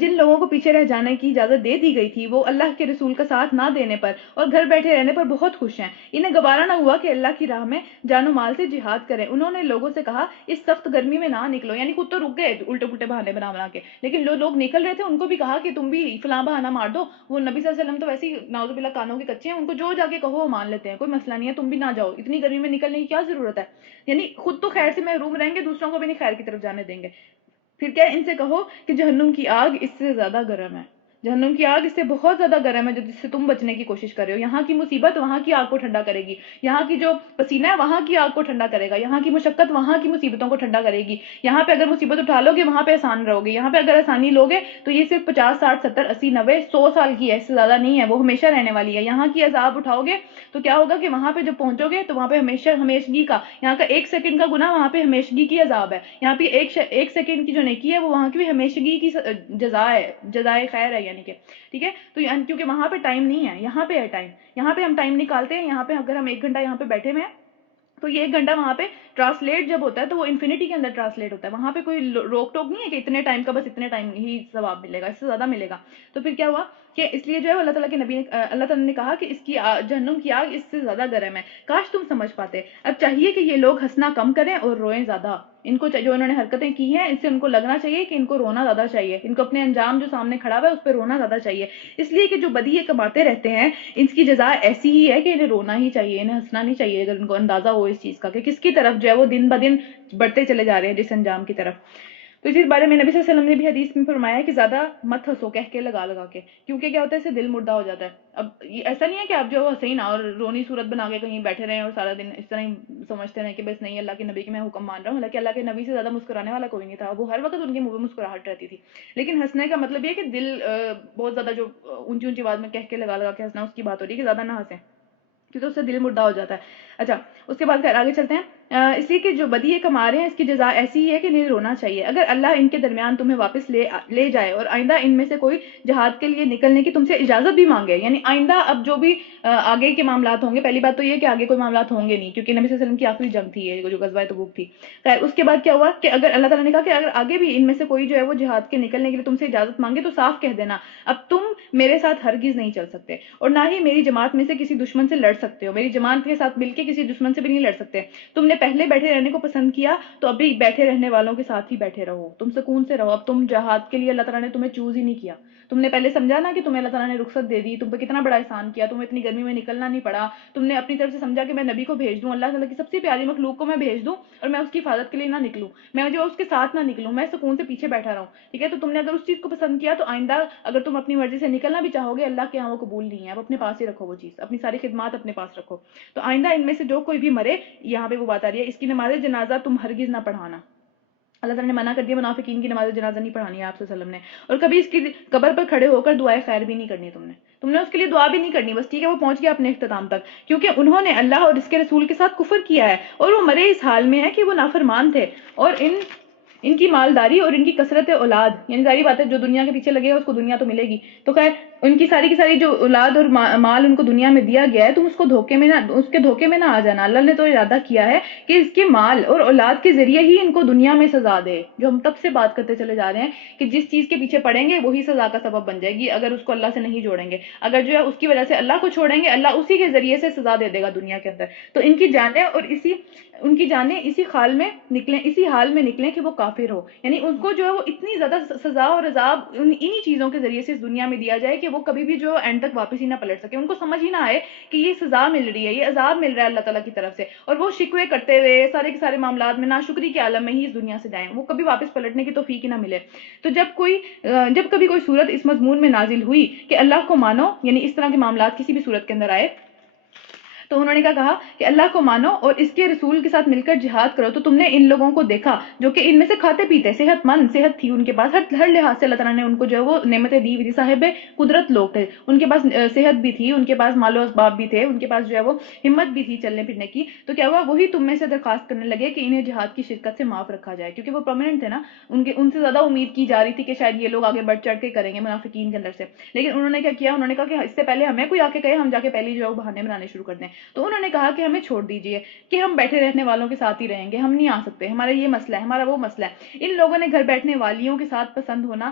جن لوگوں کو پیچھے رہ جانے کی اجازت دے دی گئی تھی وہ اللہ کے رسول کا ساتھ نہ دینے پر اور گھر بیٹھے رہنے پر بہت خوش ہیں. انہیں گوارا نہ ہوا کہ اللہ کی راہ میں جان و مال سے جہاد کریں. انہوں نے لوگوں سے کہا اس سخت گرمی میں نہ نکلو، یعنی خود تو رک گئے الٹے پلٹے بہانے بنا کے، لیکن لوگ نکل رہے تھے ان کو بھی کہا کہ تم بھی فلاں بہانہ مار دو. وہ نبی صلی اللہ علیہ وسلم تو ویسے ہی نعوذ باللہ کانوں کے کچے ہیں، ان کو جو جا کے کہو وہ مان لیتے ہیں، کوئی مسئلہ نہیں ہے، تم بھی نہ جاؤ، اتنی گرمی میں نکلنے کی کیا ضرورت ہے. یعنی خود تو خیر سے محروم رہیں گے، دوسروں کو بھی نہیں خیر کی طرف جانے دیں گے. پھر کیا ان سے کہو کہ جہنم کی آگ اس سے زیادہ گرم ہے، جہنم کی آگ اس سے بہت زیادہ گرم ہے جس سے تم بچنے کی کوشش کر رہے ہو. یہاں کی مصیبت وہاں کی آگ کو ٹھنڈا کرے گی، یہاں کی جو پسینہ ہے وہاں کی آگ کو ٹھنڈا کرے گا، یہاں کی مشقت وہاں کی مصیبتوں کو ٹھنڈا کرے گی. یہاں پہ اگر مصیبت اٹھا لو گے وہاں پہ آسان رہو گے، یہاں پہ اگر آسانی لوگے تو یہ صرف 50 60 70 80 90 100 سال کی ہے، اس سے زیادہ نہیں ہے، وہ ہمیشہ رہنے والی ہے. یہاں کی عذاب اٹھاؤ گے تو کیا ہوگا کہ وہاں پہ جب پہنچو گے تو وہاں پہ ہمیشگی کا، یہاں کا 1 سیکنڈ کا گناہ وہاں پہ ہمیشگی کی عذاب ہے. یہاں پہ ایک سیکنڈ کی جو نیکی ہے وہ وہاں کی بھی ہمیشگی کی جزائے خیر ہے، یعنی کہ ٹھیک ہے. تو کیونکہ وہاں پہ ٹائم نہیں ہے، یہاں پہ ہے ٹائم، یہاں پہ ہم ٹائم نکالتے ہیں. یہاں پہ اگر ہم 1 گھنٹہ یہاں پہ بیٹھے ہوئے ہیں تو یہ 1 گھنٹہ وہاں پہ ٹرانسلیٹ جب ہوتا ہے تو وہ انفینٹی کے اندر ٹرانسلیٹ ہوتا ہے. وہاں پہ کوئی روک ٹوک نہیں ہے کہ اتنے ٹائم کا بس اتنے ٹائم ہی ثواب ملے گا، اس سے زیادہ ملے گا. تو پھر کیا ہوا کہ اس لیے جو ہے اللہ تعالیٰ کے نبی اللہ تعالیٰ نے کہا کہ اس کی جہنم کی آگ اس سے زیادہ گرم ہے. کاش تم سمجھ پاتے. اب چاہیے کہ یہ لوگ ہنسنا کم کریں اور روئیں زیادہ. ان کو جو انہوں نے حرکتیں کی ہیں اس سے ان کو لگنا چاہیے کہ ان کو رونا زیادہ چاہیے، ان کو اپنے انجام جو سامنے کھڑا ہوا ہے اس پہ رونا زیادہ چاہیے. اس لیے کہ جو بدی یہ کماتے رہتے ہیں ان کی جزا ایسی ہی ہے کہ انہیں رونا ہی چاہیے، انہیں ہنسنا نہیں چاہیے اگر ان کو اندازہ ہو اس چیز کا کہ کس کی طرف جو ہے وہ دن بدن بڑھتے چلے جا رہے ہیں، جس انجام کی طرف. تو اسی بارے میں نبی صلی اللہ علیہ وسلم نے بھی حدیث میں فرمایا ہے کہ زیادہ مت ہنسو کہہ کے لگا کے، کیونکہ کیا ہوتا ہے اس سے دل مردہ ہو جاتا ہے. اب ایسا نہیں ہے کہ آپ جو ہنسے ہی نہ اور رونی صورت بنا کے کہیں بیٹھے رہیں اور سارا دن اس طرح ہی سمجھتے رہیں کہ بس نہیں اللہ کے نبی کے میں حکم مان رہا ہوں. حالانکہ اللہ کے نبی سے زیادہ مسکرانے والا کوئی نہیں تھا، وہ ہر وقت ان کے منہ پہ مسکراہٹ رہتی تھی. لیکن ہنسنے کا مطلب یہ کہ دل بہت زیادہ جو اونچی اونچی آواز میں کہہ کے لگا کے ہنسنا، اس کی بات ہو رہی ہے کہ زیادہ نہ ہنسیں کیونکہ اس سے دل مردہ ہو جاتا ہے. اچھا اس کے بعد آگے چلتے ہیں. اس لیے کہ جو بدی یہ کما رہے ہیں اس کی جزا ایسی ہی ہے کہ انہیں رونا چاہیے. اگر اللہ ان کے درمیان تمہیں واپس لے جائے اور آئندہ ان میں سے کوئی جہاد کے لیے نکلنے کی تم سے اجازت بھی مانگے، یعنی آئندہ اب جو بھی آگے کے معاملات ہوں گے، پہلی بات تو یہ کہ آگے کوئی معاملات ہوں گے نہیں کیونکہ نبی صلی اللہ علیہ وسلم کی آخری جنگ تھی یہ جو غزوہ تبوک تھی. خیر اس کے بعد کیا ہوا کہ اگر اللہ تعالیٰ نے کہا کہ اگر آگے بھی ان میں سے کوئی جو ہے وہ جہاد کے نکلنے کے لیے تم سے اجازت مانگے تو صاف کہہ دینا اب تم میرے ساتھ ہرگز نہیں چل سکتے اور نہ ہی میری جماعت میں سے کسی دشمن سے لڑ سکتے ہو، میری جماعت کے ساتھ مل کے کسی دشمن سے بھی نہیں لڑ سکتے. تم نے پہلے بیٹھے رہنے کو پسند کیا تو ابھی بیٹھے رہنے والوں کے ساتھ ہی بیٹھے رہو، تم سکون سے رہو. اب تم جہاد کے لیے اللہ تعالیٰ نے تمہیں چوز ہی نہیں کیا. تم نے پہلے سمجھا نا کہ تمہیں اللہ تعالیٰ نے رخصت دے دی، تم پہ کتنا بڑا احسان کیا، تمہیں اتنی گرمی میں نکلنا نہیں پڑا. تم نے اپنی طرف سے سمجھا کہ میں نبی کو بھیج دوں، اللہ تعالیٰ کی سب سے پیاری مخلوق کو میں بھیج دوں اور میں اس کی حفاظت کے لیے نہ نکلوں، میں جو اس کے ساتھ نہ نکلوں، میں سکون سے پیچھے بیٹھا رہوں. ٹھیک ہے. تو تم نے اگر اس چیز کو پسند کیا تو آئندہ اگر تم اپنی مرضی سے نکلنا بھی چاہو گے اللہ کے ہاں وہ قبول نہیں ہے. اب اپنے پاس ہی رکھو وہ چیز، اپنی ساری خدمات اپنے پاس رکھو. تو آئندہ ان میں سے جو کوئی بھی مرے، یہاں پہ وہ بات آ رہی ہے, اس کی نماز جنازہ تم ہرگز نہ پڑھانا. اللہ تعالیٰ نے منع کر دیا منافقین کی نماز جنازہ نہیں پڑھانی ہے آپ صلی اللہ علیہ وسلم نے. اور کبھی اس کی قبر پر کھڑے ہو کر دعائے خیر بھی نہیں کرنی تم نے اس کے لیے دعا بھی نہیں کرنی, بس ٹھیک ہے وہ پہنچ گیا اپنے اختتام تک, کیونکہ انہوں نے اللہ اور اس کے رسول کے ساتھ کفر کیا ہے اور وہ مرے اس حال میں ہے کہ وہ نافرمان تھے. اور ان کی مالداری اور ان کی کثرت اولاد, یعنی ظاہری بات ہے جو دنیا کے پیچھے لگے گا اس کو دنیا تو ملے گی, تو خیر ان کی ساری کی ساری جو اولاد اور مال ان کو دنیا میں دیا گیا ہے, تم اس کے دھوکے میں نہ آ جانا. اللہ نے تو ارادہ کیا ہے کہ اس کے مال اور اولاد کے ذریعے ہی ان کو دنیا میں سزا دے, جو ہم تب سے بات کرتے چلے جا رہے ہیں کہ جس چیز کے پیچھے پڑیں گے وہی سزا کا سبب بن جائے گی اگر اس کو اللہ سے نہیں جوڑیں گے. اگر جو ہے اس کی وجہ سے اللہ کو چھوڑیں گے, اللہ اسی کے ذریعے سے سزا دے دے گا دنیا کے اندر. تو ان کی جانیں اسی حال میں نکلیں کہ وہ کافر ہو, یعنی ان کو جو ہے وہ اتنی زیادہ سزا اور عذاب انہی چیزوں کے ذریعے سے اس دنیا میں دیا جائے کہ وہ کبھی بھی جو اینڈ تک واپس ہی نہ پلٹ سکے. ان کو سمجھ ہی نہ آئے کہ یہ سزا مل رہی ہے, یہ عذاب مل رہا ہے اللہ تعالیٰ کی طرف سے, اور وہ شکوے کرتے ہوئے سارے کے سارے معاملات میں ناشکری کے عالم میں ہی اس دنیا سے جائیں, وہ کبھی واپس پلٹنے کی توفیق ہی نہ ملے. تو جب کبھی کوئی صورت اس مضمون میں نازل ہوئی کہ اللہ کو مانو, یعنی اس طرح کے معاملات کسی بھی صورت کے اندر آئے, تو انہوں نے کہا کہ اللہ کو مانو اور اس کے رسول کے ساتھ مل کر جہاد کرو. تو تم نے ان لوگوں کو دیکھا جو کہ ان میں سے کھاتے پیتے, صحت تھی ان کے پاس, ہر لحاظ سے اللہ تعالیٰ نے ان کو جو ہے وہ نعمتیں دی ہوئی تھی, صاحب قدرت لوگ تھے, ان کے پاس صحت بھی تھی, ان کے پاس مال و اسباب بھی تھے, ان کے پاس جو ہے وہ ہمت بھی تھی چلنے پھرنے کی. تو کیا ہوا, وہی تم میں سے درخواست کرنے لگے کہ انہیں جہاد کی شرکت سے معاف رکھا جائے, کیونکہ وہ پرماننٹ تھے نا, ان سے زیادہ امید کی جا رہی تھی کہ شاید یہ لوگ آگے بڑھ چڑھ کے کریں گے منافقین کے اندر سے. لیکن انہوں نے کیا کیا, انہوں نے کہا کہ اس سے پہلے ہمیں کوئی آ کے کہے ہم جا کے پہلے جو ہے وہ بہانے بنانے شروع کر دیں. تو انہوں نے کہا کہ ہمیں چھوڑ دیجئے کہ ہم بیٹھے رہنے والوں کے ساتھ ہی رہیں گے, ہم نہیں آ سکتے, ہمارا یہ مسئلہ ہے, ہمارا وہ مسئلہ ہے. ان لوگوں نے گھر بیٹھنے والیوں کے ساتھ پسند ہونا,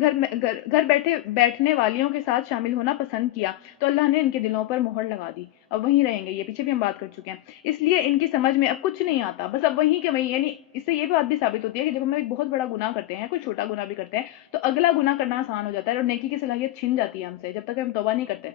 گھر بیٹھنے والیوں کے ساتھ شامل ہونا پسند کیا, تو اللہ نے ان کے دلوں پر مہر لگا دی, اب وہیں رہیں گے, یہ پیچھے بھی ہم بات کر چکے ہیں. اس لیے ان کی سمجھ میں اب کچھ نہیں آتا, بس اب وہیں کے وہیں. یعنی اس سے یہ بات بھی ثابت ہوتی ہے کہ جب ہم ایک بہت بڑا گناہ کرتے ہیں, کوئی چھوٹا گناہ بھی کرتے ہیں, تو اگلا گناہ کرنا آسان ہو جاتا ہے اور نیکی کی صلاحیت چھن جاتی ہے ہم سے جب تک ہم توبہ نہیں کرتے.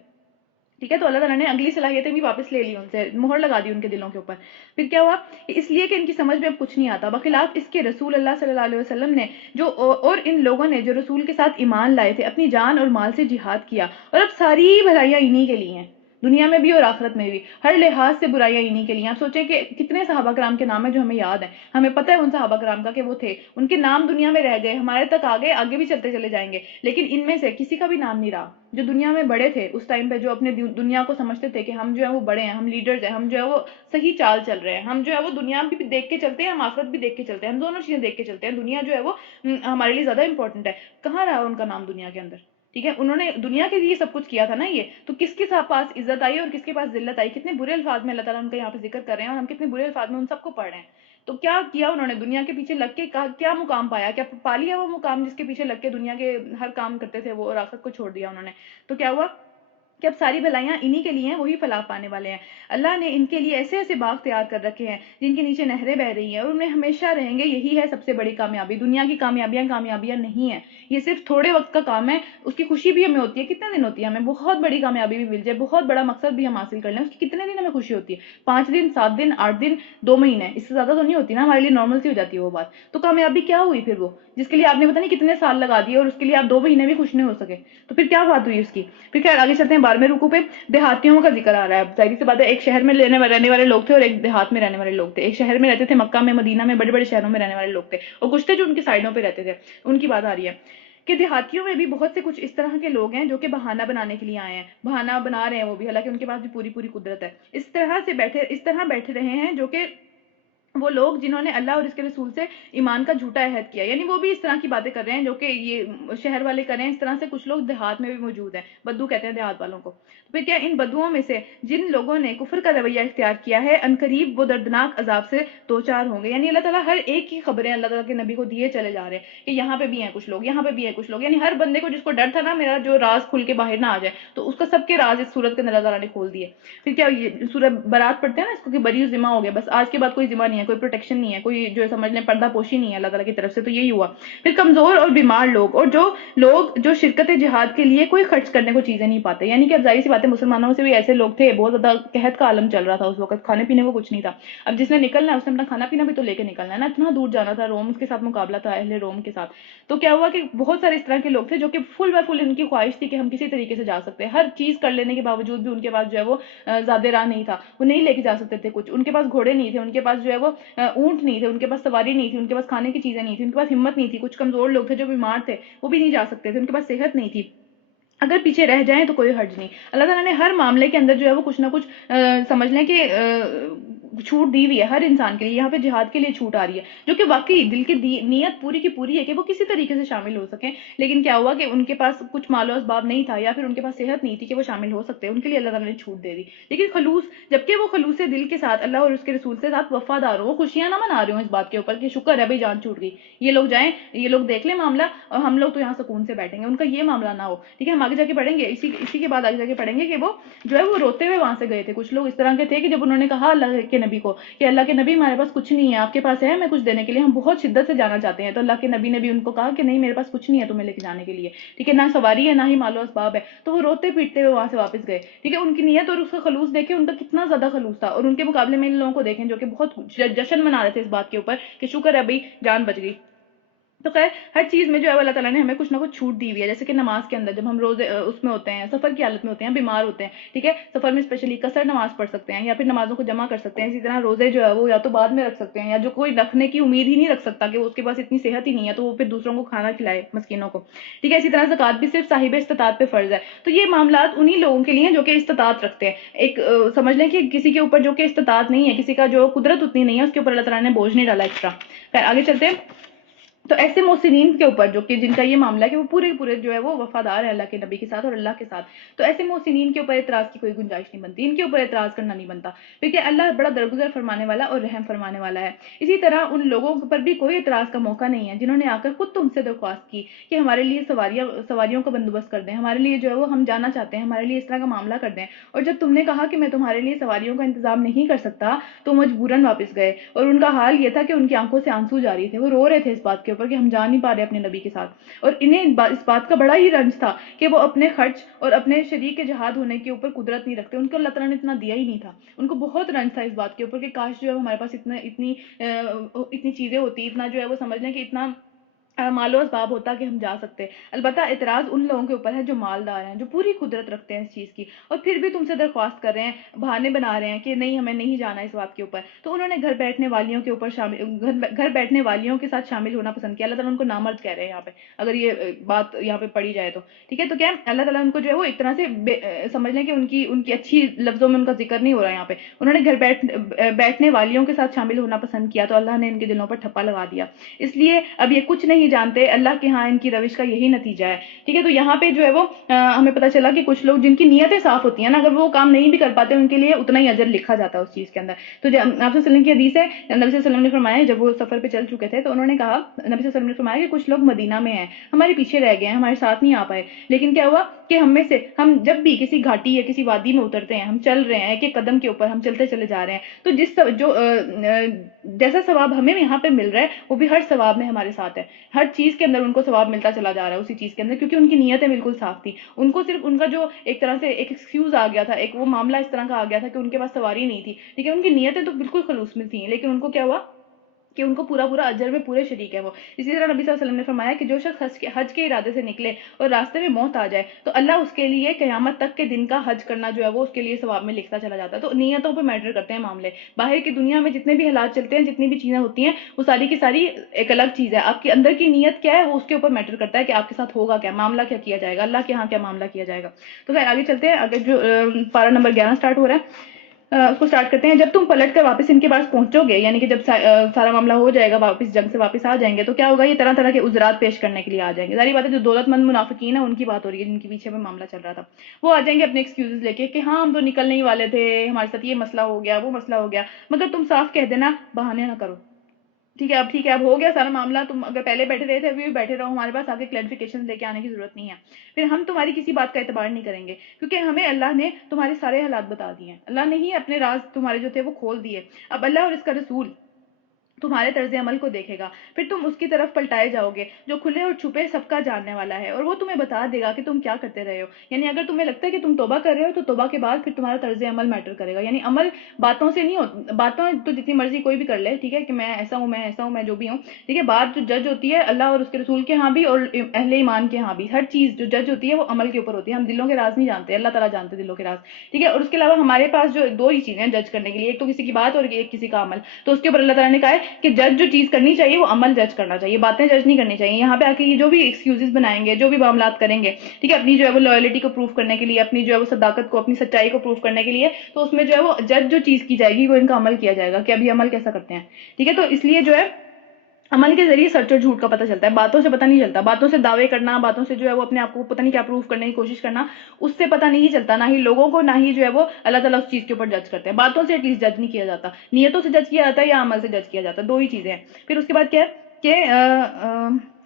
ٹھیک ہے, تو اللہ تعالیٰ نے اگلی صلاحیتیں بھی واپس لے لی, ان سے مہر لگا دی ان کے دلوں کے اوپر. پھر کیا ہوا, اس لیے کہ ان کی سمجھ میں اب کچھ نہیں آتا, بخلاف اس کے رسول اللہ صلی اللہ علیہ وسلم نے اور ان لوگوں نے جو رسول کے ساتھ ایمان لائے تھے اپنی جان اور مال سے جہاد کیا, اور اب ساری بھلائیاں انہی کے لیے ہیں, دنیا میں بھی اور آخرت میں بھی, ہر لحاظ سے برائیاں انہی کے لیے. آپ سوچیں کہ کتنے صحابہ کرام کے نام ہیں جو ہمیں یاد ہیں, ہمیں پتہ ہے ان صحابہ کرام کا کہ وہ تھے, ان کے نام دنیا میں رہ گئے, ہمارے تک آگے بھی چلتے چلے جائیں گے, لیکن ان میں سے کسی کا بھی نام نہیں رہا جو دنیا میں بڑے تھے اس ٹائم پہ, جو اپنے دنیا کو سمجھتے تھے کہ ہم جو ہے وہ بڑے ہیں, ہم لیڈرز ہیں, ہم جو ہے وہ صحیح چال چل رہے ہیں, ہم جو ہے وہ دنیا بھی دیکھ کے چلتے ہیں, ہم آخرت بھی دیکھ کے چلتے ہیں, ہم دونوں چیزیں دیکھ کے چلتے ہیں. دنیا جو ہے وہ ہمارے لیے زیادہ امپورٹنٹ ہے. کہاں رہا ان کا نام دنیا کے اندر؟ ٹھیک ہے, انہوں نے دنیا کے لیے سب کچھ کیا تھا نا, یہ تو کس کے پاس عزت آئی اور کس کے پاس ذلت آئی. کتنے برے الفاظ میں اللہ تعالیٰ ان کا یہاں پہ ذکر کر رہے ہیں, اور ہم کتنے برے الفاظ میں ان سب کو پڑھ رہے ہیں. تو کیا کیا انہوں نے دنیا کے پیچھے لگ کے, کیا مقام پایا, کیا پا لیا وہ مقام جس کے پیچھے لگ کے دنیا کے ہر کام کرتے تھے وہ, اور آخرت کو چھوڑ دیا انہوں نے. تو کیا ہوا کہ اب ساری بھلائیاں انہی کے لیے ہیں, وہی فلاح پانے والے ہیں. اللہ نے ان کے لیے ایسے ایسے باغ تیار کر رکھے ہیں جن کے نیچے نہریں بہ رہی ہیں, اور ان میں ہمیشہ رہیں گے. یہی ہے سب سے بڑی کامیابی. دنیا کی کامیابیاں نہیں ہیں, یہ صرف تھوڑے وقت کا کام ہے. اس کی خوشی بھی ہمیں ہوتی ہے, کتنے دن ہوتی ہے ہمیں, بہت بڑی کامیابی بھی مل جائے, بہت بڑا مقصد بھی ہم حاصل کر لیں, اس کی کتنے دن ہمیں خوشی ہوتی ہے, 5 دن, 7 دن, 8 دن, 2 مہینے, اس سے زیادہ تو نہیں ہوتی نا, ہمارے لیے نارمل سی ہو جاتی ہے وہ بات. تو کامیابی کیا ہوئی پھر وہ, جس کے لیے آپ نے پتہ نہیں کتنے سال لگا دیے اور اس کے لیے آپ 2 مہینے بھی خوش نہیں ہو سکے, تو پھر کیا بات ہوئی اس کی. پھر خیر آگے چلتے ہیں, 12ویں رکوع پہ دیہاتیوں کا ذکر آ رہا ہے. ظاہر سی بات ہے, ایک شہر میں رہنے والے لوگ تھے اور ایک دیہات میں رہنے والے لوگ تھے. ایک شہر میں رہتے تھے مکہ میں, مدینہ میں, بڑے بڑے شہروں میں رہنے والے لوگ تھے, اور کچھ تھے جو ان کی سائڈوں پہ رہتے تھے. ان کی بات آ رہی ہے کہ دیہاتیوں میں بھی بہت سے کچھ اس طرح کے لوگ ہیں جو کہ بہانہ بنانے کے لیے آئے ہیں, بہانہ بنا رہے ہیں وہ بھی, حالانکہ ان کے پاس بھی پوری قدرت ہے. اس طرح بیٹھے رہے ہیں جو کہ وہ لوگ جنہوں نے اللہ اور اس کے رسول سے ایمان کا جھوٹا عہد کیا. یعنی وہ بھی اس طرح کی باتیں کر رہے ہیں جو کہ یہ شہر والے کر رہے ہیں. اس طرح سے کچھ لوگ دیہات میں بھی موجود ہیں, بدو کہتے ہیں دیہات والوں کو. تو پھر کیا, ان بدوؤں میں سے جن لوگوں نے کفر کا رویہ اختیار کیا ہے عنقریب وہ دردناک عذاب سے دوچار ہوں گے. یعنی اللہ تعالیٰ ہر ایک کی خبریں اللہ تعالیٰ کے نبی کو دیے چلے جا رہے ہیں کہ یہاں پہ بھی ہیں کچھ لوگ, یہاں پہ بھی ہیں کچھ لوگ. یعنی ہر بندے کو جس کو ڈر تھا نا میرا جو راز کھل کے باہر نہ آ جائے, تو اس کا سب کے راز اس سورت کے اندر اللہ تعالیٰ نے کھول دیے. پھر کیا, یہ سورہ برات پڑھتے ہیں نا اس کو کہ بری ذمہ ہو گیا, بس آج کے بعد کوئی ذمہ نہیں ہے, کوئی پروٹیکشن نہیں ہے, کوئی جو ہے سمجھ لیں پردہ پوشی نہیں ہے اللہ تعالیٰ کی طرف سے, تو یہی ہوا. پھر کمزور اور بیمار لوگ, اور جو لوگ جو شرکت جہاد کے لیے کوئی خرچ کرنے کو چیزیں نہیں پاتے, یعنی کہ اب ظاہر سی بات ہے مسلمانوں میں سے بھی ایسے لوگ تھے, بہت زیادہ قحط کا عالم چل رہا تھا اس وقت, کھانے پینے کو کچھ نہیں تھا. اب جس نے نکلنا ہے اس نے اپنا کھانا پینا بھی تو لے کے نکلنا ہے نا, اتنا دور جانا تھا, روم کے ساتھ مقابلہ تھا اہل روم کے ساتھ. تو کیا ہوا کہ بہت سارے اس طرح کے لوگ تھے جو کہ فل بائی فل ان کی خواہش تھی کہ ہم کسی طریقے سے جا سکتے ہیں, ہر چیز کر لینے کے باوجود بھی ان کے پاس جو ہے وہ زیادہ راہ نہیں تھا, وہ نہیں لے کے جا سکتے تھے کچھ, ان کے پاس گھوڑے نہیں تھے, ان کے پاس جو ہے وہ اونٹ نہیں تھے, ان کے پاس سواری نہیں تھی, ان کے پاس کھانے کی چیزیں نہیں تھی, ان کے پاس ہمت نہیں تھی. کچھ کمزور لوگ تھے جو بیمار تھے, وہ بھی نہیں جا سکتے تھے, ان کے پاس صحت نہیں تھی. اگر پیچھے رہ جائیں تو کوئی حرج نہیں. اللہ تعالیٰ نے ہر معاملے کے اندر جو ہے وہ کچھ نہ کچھ سمجھ لیں کہ چھوٹ دی ہوئی ہے ہر انسان کے لیے. یہاں پہ جہاد کے لیے چھوٹ آ رہی ہے, جو کہ واقعی دل کی نیت پوری کی پوری ہے کہ وہ کسی طریقے سے شامل ہو سکیں. لیکن کیا ہوا کہ ان کے پاس کچھ مال و اسباب نہیں تھا, یا پھر ان کے پاس صحت نہیں تھی کہ وہ شامل ہو سکتے, ان کے لیے اللہ تعالیٰ نے چھوٹ دے دی. لیکن خلوص, جبکہ وہ خلوص دل کے ساتھ اللہ اور اس کے رسول سے ساتھ وفادار ہو, وہ خوشیاں نہ منا رہے ہوں اس بات کے اوپر کہ شکر ہے بھائی جان چھوٹ گئی, یہ لوگ جائیں, یہ لوگ دیکھ لیں معاملہ, اور ہم لوگ تو یہاں سکون سے بیٹھیں گے, ان کا یہ معاملہ نہ ہو. ٹھیک ہے, ہم آگے جا کے پڑھیں گے, اسی کے بعد آگے جا کے پڑھیں گے کہ وہ جو ہے وہ روتے ہوئے وہاں سے گئے تھے. کچھ لوگ اس طرح کے تھے کہ جب انہوں نے کہا اللہ کے نبی کو کہ اللہ کے نبی ہمارے پاس کچھ نہیں ہے, آپ کے پاس ہے ہمیں کچھ دینے کے لیے, ہم بہت شدت سے جانا چاہتے ہیں, تو اللہ کے نبی نے بھی ان کو کہا کہ نہیں میرے پاس کچھ نہیں ہے تمہیں لے کے جانے کے لیے. ٹھیک ہے, نہ سواری ہے نہ ہی مال و اسباب ہے. تو وہ روتے پیٹتے ہوئے وہاں سے واپس گئے. ٹھیک ہے, ان کی نیت اور اس کا خلوص دیکھیں, ان کا کتنا زیادہ خلوص تھا, اور ان کے مقابلے میں ان لوگوں کو دیکھیں جو کہ بہت جشن منا رہے تھے اس بات کے اوپر کہ شکر ہے بھائی جان بچ گئی. تو خیر ہر چیز میں جو ہے اللہ تعالیٰ نے ہمیں کچھ نہ کچھ چھوٹ دی ہوئی ہے. جیسے کہ نماز کے اندر جب ہم روزے اس میں ہوتے ہیں, سفر کی حالت میں ہوتے ہیں, بیمار ہوتے ہیں, ٹھیک ہے, سفر میں اسپیشلی قصر نماز پڑھ سکتے ہیں, یا پھر نمازوں کو جمع کر سکتے ہیں. اسی طرح روزے جو ہے وہ یا تو بعد میں رکھ سکتے ہیں, یا جو کوئی رکھنے کی امید ہی نہیں رکھ سکتا کہ اس کے پاس اتنی صحت ہی نہیں ہے تو وہ پھر دوسروں کو کھانا کھلائے مسکینوں کو. ٹھیک ہے, اسی طرح زکوٰۃ بھی صرف صاحب استطاعت پہ فرض ہے. تو یہ معاملات انہی لوگوں کے لیے جو کہ استطاعت رکھتے ہیں. ایک سمجھ لیں کہ کسی کے اوپر جو کہ استطاعت نہیں ہے, کسی کا جو قدرت اتنی نہیں ہے, اس کے اوپر اللہ تعالیٰ نے بوجھ نہیں ڈالا ایکسٹرا. خیر آگے چلتے ہیں. تو ایسے محسنین کے اوپر جو کہ جن کا یہ معاملہ ہے کہ وہ پورے جو ہے وہ وفادار ہے اللہ کے نبی کے ساتھ اور اللہ کے ساتھ, تو ایسے محسنین کے اوپر اعتراض کی کوئی گنجائش نہیں بنتی, ان کے اوپر اعتراض کرنا نہیں بنتا, کیونکہ اللہ بڑا درگزر فرمانے والا اور رحم فرمانے والا ہے. اسی طرح ان لوگوں پر بھی کوئی اعتراض کا موقع نہیں ہے جنہوں نے آ کر خود تم سے درخواست کی کہ ہمارے لیے سواریوں کا بندوبست کر دیں, ہمارے لیے جو ہے وہ ہم جانا چاہتے ہیں, ہمارے لیے اس طرح کا معاملہ کر دیں. اور جب تم نے کہا کہ میں تمہارے لیے سواریوں کا انتظام نہیں کر سکتا تو مجبوراً واپس گئے, اور ان کا حال یہ تھا کہ ان کی آنکھوں سے آنسو جاری تھے, وہ رو رہے تھے اس بات کے اوپر کہ ہم جا نہیں پا رہے اپنے نبی کے ساتھ. اور انہیں اس بات کا بڑا ہی رنج تھا کہ وہ اپنے خرچ اور اپنے شریک جہاد ہونے کے اوپر قدرت نہیں رکھتے, ان کو اللہ تعالیٰ نے اتنا دیا ہی نہیں تھا. ان کو بہت رنج تھا اس بات کے اوپر کہ کاش جو ہے ہمارے پاس اتنی چیزیں ہوتی, اتنا جو ہے وہ سمجھ لیں کہ اتنا مال و اسباب ہوتا کہ ہم جا سکتے. البتہ اعتراض ان لوگوں کے اوپر ہے جو مالدار ہیں, جو پوری قدرت رکھتے ہیں اس چیز کی, اور پھر بھی تم سے درخواست کر رہے ہیں, بہانے بنا رہے ہیں کہ نہیں ہمیں نہیں جانا اس بات کے اوپر. تو انہوں نے گھر بیٹھنے والیوں کے ساتھ شامل ہونا پسند کیا. اللہ تعالیٰ ان کو نامرد کہہ رہے ہیں یہاں پہ, اگر یہ بات یہاں پہ پڑھی جائے تو. ٹھیک ہے, تو کیا اللہ تعالیٰ ان کو جو ہے وہ ایک طرح سے سمجھ لیں کہ ان کی اچھی لفظوں میں ان کا ذکر نہیں ہو رہا ہے یہاں پہ. انہوں نے گھر بیٹھنے والیوں کے ساتھ شامل ہونا پسند کیا, تو اللہ نے ان کے دلوں پر ٹھپا لگا دیا. اس لیے اب یہ کچھ نہیں جانتے, اللہ کے ہاں ان کی روش کا یہی نتیجہ ہے. ٹھیک ہے, تو یہاں پہ جو ہے وہ ہمیں پتہ چلا کہ کچھ لوگ جن کی نیتیں صاف ہوتی ہیں نا, اگر وہ کام نہیں بھی کر پاتے ان کے لیے اتنا ہی اجر لکھا جاتا ہے اس چیز کے اندر. تو آپ صلی اللہ علیہ وسلم کی حدیث ہے, نبی صلی اللہ علیہ وسلم نے فرمایا جب وہ سفر پہ چل چکے تھے تو انہوں نے کہا, نبی صلی اللہ علیہ وسلم نے فرمایا کہ کچھ لوگ مدینہ میں ہیں, ہمارے پیچھے رہ گئے ہیں, ہمارے ساتھ نہیں آ پائے. لیکن کیا ہوا کہ ہم جب بھی کسی گھاٹی یا کسی وادی میں اترتے ہیں, ہم چل رہے ہیں ایک ایک قدم کے اوپر, ہم چلتے چلے جا رہے ہیں, تو جیسا ثواب ہمیں یہاں پہ مل رہا ہے وہ بھی ہر ثواب میں ہمارے ساتھ ہے. ہر چیز کے اندر ان کو ثواب ملتا چلا جا رہا ہے اسی چیز کے اندر, کیونکہ ان کی نیتیں بالکل صاف تھی. ان کو صرف ان کا جو ایک طرح سے ایک ایکسکیوز آ گیا تھا, ایک وہ معاملہ اس طرح کا آ گیا تھا کہ ان کے پاس سواری نہیں تھی. ٹھیک ہے, ان کی نیتیں تو بالکل خلوص میں تھیں, لیکن ان کو کیا ہوا کہ ان کو پورا اجر میں پورے شریک ہے وہ. اسی طرح نبی صلی اللہ علیہ وسلم نے فرمایا کہ جو شخص حج کے ارادے سے نکلے اور راستے میں موت آ جائے تو اللہ اس کے لیے قیامت تک کے دن کا حج کرنا جو ہے وہ اس کے لیے ثواب میں لکھتا چلا جاتا ہے. تو نیتوں پہ میٹر کرتے ہیں معاملے. باہر کی دنیا میں جتنے بھی حالات چلتے ہیں, جتنی بھی چیزیں ہوتی ہیں, وہ ساری کی ساری ایک الگ چیز ہے. آپ کے اندر کی نیت کیا ہے وہ اس کے اوپر میٹر کرتا ہے کہ آپ کے ساتھ ہوگا کیا, معاملہ کیا کیا جائے گا, اللہ کے ہاں کیا معاملہ کیا جائے گا. تو خیر آگے چلتے ہیں. اگر جو پارہ نمبر 11 سٹارٹ ہو رہا ہے, اس کو سٹارٹ کرتے ہیں. جب تم پلٹ کر واپس ان کے پاس پہنچو گے, یعنی کہ جب سارا معاملہ ہو جائے گا, واپس جنگ سے واپس آ جائیں گے, تو کیا ہوگا, یہ طرح طرح کے عذرات پیش کرنے کے لیے آ جائیں گے. ظاہر بات ہے جو دولت مند منافقین ہیں ان کی بات ہو رہی ہے, جن کے پیچھے میں معاملہ چل رہا تھا, وہ آ جائیں گے اپنے ایکسکیوزز لے کے کہ ہاں ہم تو نکلنے ہی والے تھے, ہمارے ساتھ یہ مسئلہ ہو گیا, وہ مسئلہ ہو گیا, مگر تم صاف کہہ دینا, بہانے نہ کرو. ٹھیک ہے, اب ہو گیا سارا معاملہ, تم اگر پہلے بیٹھے رہے تھے ابھی بھی بیٹھے رہو, ہمارے پاس آگے کلیریفیکیشن لے کے آنے کی ضرورت نہیں ہے. پھر ہم تمہاری کسی بات کا اعتبار نہیں کریں گے, کیونکہ ہمیں اللہ نے تمہارے سارے حالات بتا دیے ہیں. اللہ نے ہی اپنے راز تمہارے جو تھے وہ کھول دیے. اب اللہ اور اس کا رسول تمہارے طرز عمل کو دیکھے گا، پھر تم اس کی طرف پلٹائے جاؤ گے جو کھلے اور چھپے سب کا جاننے والا ہے، اور وہ تمہیں بتا دے گا کہ تم کیا کرتے رہے ہو۔ یعنی اگر تمہیں لگتا ہے کہ تم توبہ کر رہے ہو تو توبہ کے بعد پھر تمہارا طرز عمل میٹر کرے گا۔ یعنی عمل باتوں سے نہیں ہوتا، باتوں تو جتنی مرضی کوئی بھی کر لے، ٹھیک ہے، کہ میں ایسا ہوں، میں ایسا ہوں، میں جو بھی ہوں، ٹھیک ہے، بات جو جج ہوتی ہے اللہ اور اس کے رسول کے ہاں بھی اور اہل ایمان کے ہاں بھی، ہر چیز جو جج ہوتی ہے وہ عمل کے اوپر ہوتی ہے۔ ہم دلوں کے راز نہیں جانتے، اللہ تعالیٰ جانتے دلوں کے راز، ٹھیک ہے۔ اور اس کے علاوہ ہمارے پاس جو دو ہی چیزیں ہیں جج کرنے کے لیے، ایک تو کسی کی بات اور ایک کسی کا عمل، تو اس کے اوپر اللہ تعالیٰ نے کہا ہے کہ جج جو چیز کرنی چاہیے وہ عمل جج کرنا چاہیے، باتیں جج نہیں کرنی چاہیے۔ یہاں پہ آ کے یہ جو بھی ایکسکیوزز بنائیں گے، جو بھی معاملات کریں گے، ٹھیک ہے، اپنی جو ہے وہ لائلٹی کو پروف کرنے کے لیے، اپنی جو ہے وہ صداقت کو، اپنی سچائی کو پروف کرنے کے لیے، تو اس میں جو ہے وہ جج جو چیز کی جائے گی وہ ان کا عمل کیا جائے گا کہ اب یہ عمل کیسا کرتے ہیں، ٹھیک ہے۔ تو اس لیے جو ہے عمل کے ذریعے سچ اور جھوٹ کا پتہ چلتا ہے، باتوں سے پتہ نہیں چلتا، باتوں سے دعوے کرنا، باتوں سے جو ہے وہ اپنے آپ کو پتہ نہیں کیا پروف کرنے کی کوشش کرنا، اس سے پتہ نہیں چلتا، نہ ہی لوگوں کو، نہ ہی جو ہے وہ اللہ تعالیٰ اس چیز کے اوپر جج کرتے ہیں۔ باتوں سے ایٹ لیسٹ جج نہیں کیا جاتا، نیتوں سے جج کیا جاتا ہے یا عمل سے جج کیا جاتا ہے، دو ہی چیزیں ہیں۔ پھر اس کے بعد کیا ہے کہ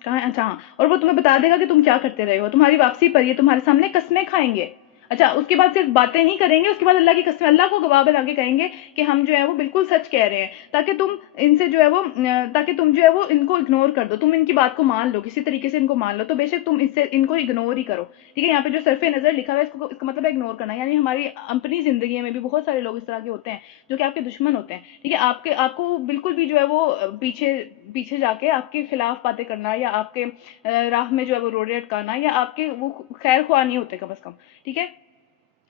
کہاں ہے، اچھا ہاں، اور وہ تمہیں بتا دے گا کہ تم کیا کرتے رہے ہو، تمہاری واپسی پر یہ تمہارے سامنے قسمیں کھائیں گے۔ اچھا، اس کے بعد صرف باتیں نہیں کریں گے، اس کے بعد اللہ کی قسم، اللہ کو گواہ بنا کے کہیں گے کہ ہم جو ہے وہ بالکل سچ کہہ رہے ہیں، تاکہ تم ان سے جو ہے وہ تاکہ تم جو ہے وہ ان کو اگنور کر دو، تم ان کی بات کو مان لو، کسی طریقے سے ان کو مان لو، تو بے شک تم اس سے ان کو اگنور ہی کرو، ٹھیک ہے۔ یہاں پہ جو صرف نظر لکھا ہوا ہے اس کا مطلب ہے اگنور کرنا، یعنی ہماری اپنی زندگی میں بھی بہت سارے لوگ اس طرح کے ہوتے ہیں جو کہ آپ کے دشمن ہوتے ہیں، ٹھیک ہے، آپ کو بالکل بھی جو ہے وہ پیچھے جا کے آپ کے خلاف باتیں کرنا، یا آپ کے راہ میں جو ہے وہ روڑے اٹکانا، یا آپ کے وہ خیر خواہ نہیں ہوتے کم از کم، ٹھیک ہے۔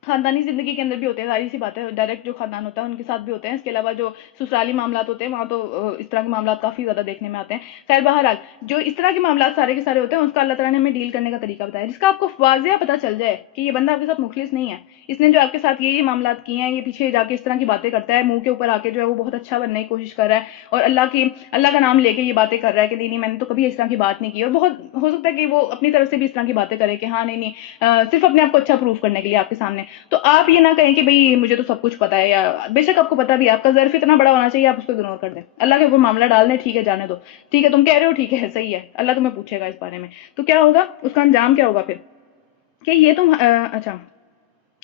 خاندانی زندگی کے اندر بھی ہوتے ہیں، ظاہر سی بات ہے، ڈائریکٹ جو خاندان ہوتا ہے ان کے ساتھ بھی ہوتے ہیں، اس کے علاوہ جو سسرالی معاملات ہوتے ہیں وہاں تو اس طرح کے معاملات کافی زیادہ دیکھنے میں آتے ہیں۔ خیر بہرحال جو اس طرح کے معاملات سارے کے سارے ہوتے ہیں اس کا اللہ تعالیٰ نے ہمیں ڈیل کرنے کا طریقہ بتایا، جس کا آپ کو واضح پتہ چل جائے کہ یہ بندہ آپ کے ساتھ مخلص نہیں ہے، اس نے جو آپ کے ساتھ یہ معاملات کیے ہیں، یہ پیچھے جا کے اس طرح کی باتیں کرتا ہے، منہ کے اوپر آ کے جو ہے وہ بہت اچھا بننے کی کوشش کر رہا ہے، اور اللہ کا نام لے کے یہ باتیں کر رہا ہے کہ نہیں نہیں میں نے تو کبھی اس طرح کی بات نہیں کی، اور بہت ہو سکتا ہے کہ وہ اپنی طرف سے بھی اس طرح کی باتیں کرے کہ ہاں نہیں نہیں، صرف اپنے آپ کو اچھا پروف کرنے کے لیے آپ کے سامنے، تو آپ یہ نہ کہیں کہ بھئی مجھے تو سب کچھ پتا ہے، یا بے شک آپ کو پتا بھی ہے، آپ کا ظرف اتنا بڑا ہونا چاہیے آپ اس کو اگنور کر دیں، اللہ کے اوپر معاملہ ڈال دیں، ٹھیک ہے جانے دو، ٹھیک ہے تم کہہ رہے ہو ٹھیک ہے صحیح ہے، اللہ تمہیں پوچھے گا اس بارے میں، تو کیا ہوگا اس کا انجام کیا ہوگا پھر کہ یہ تم اچھا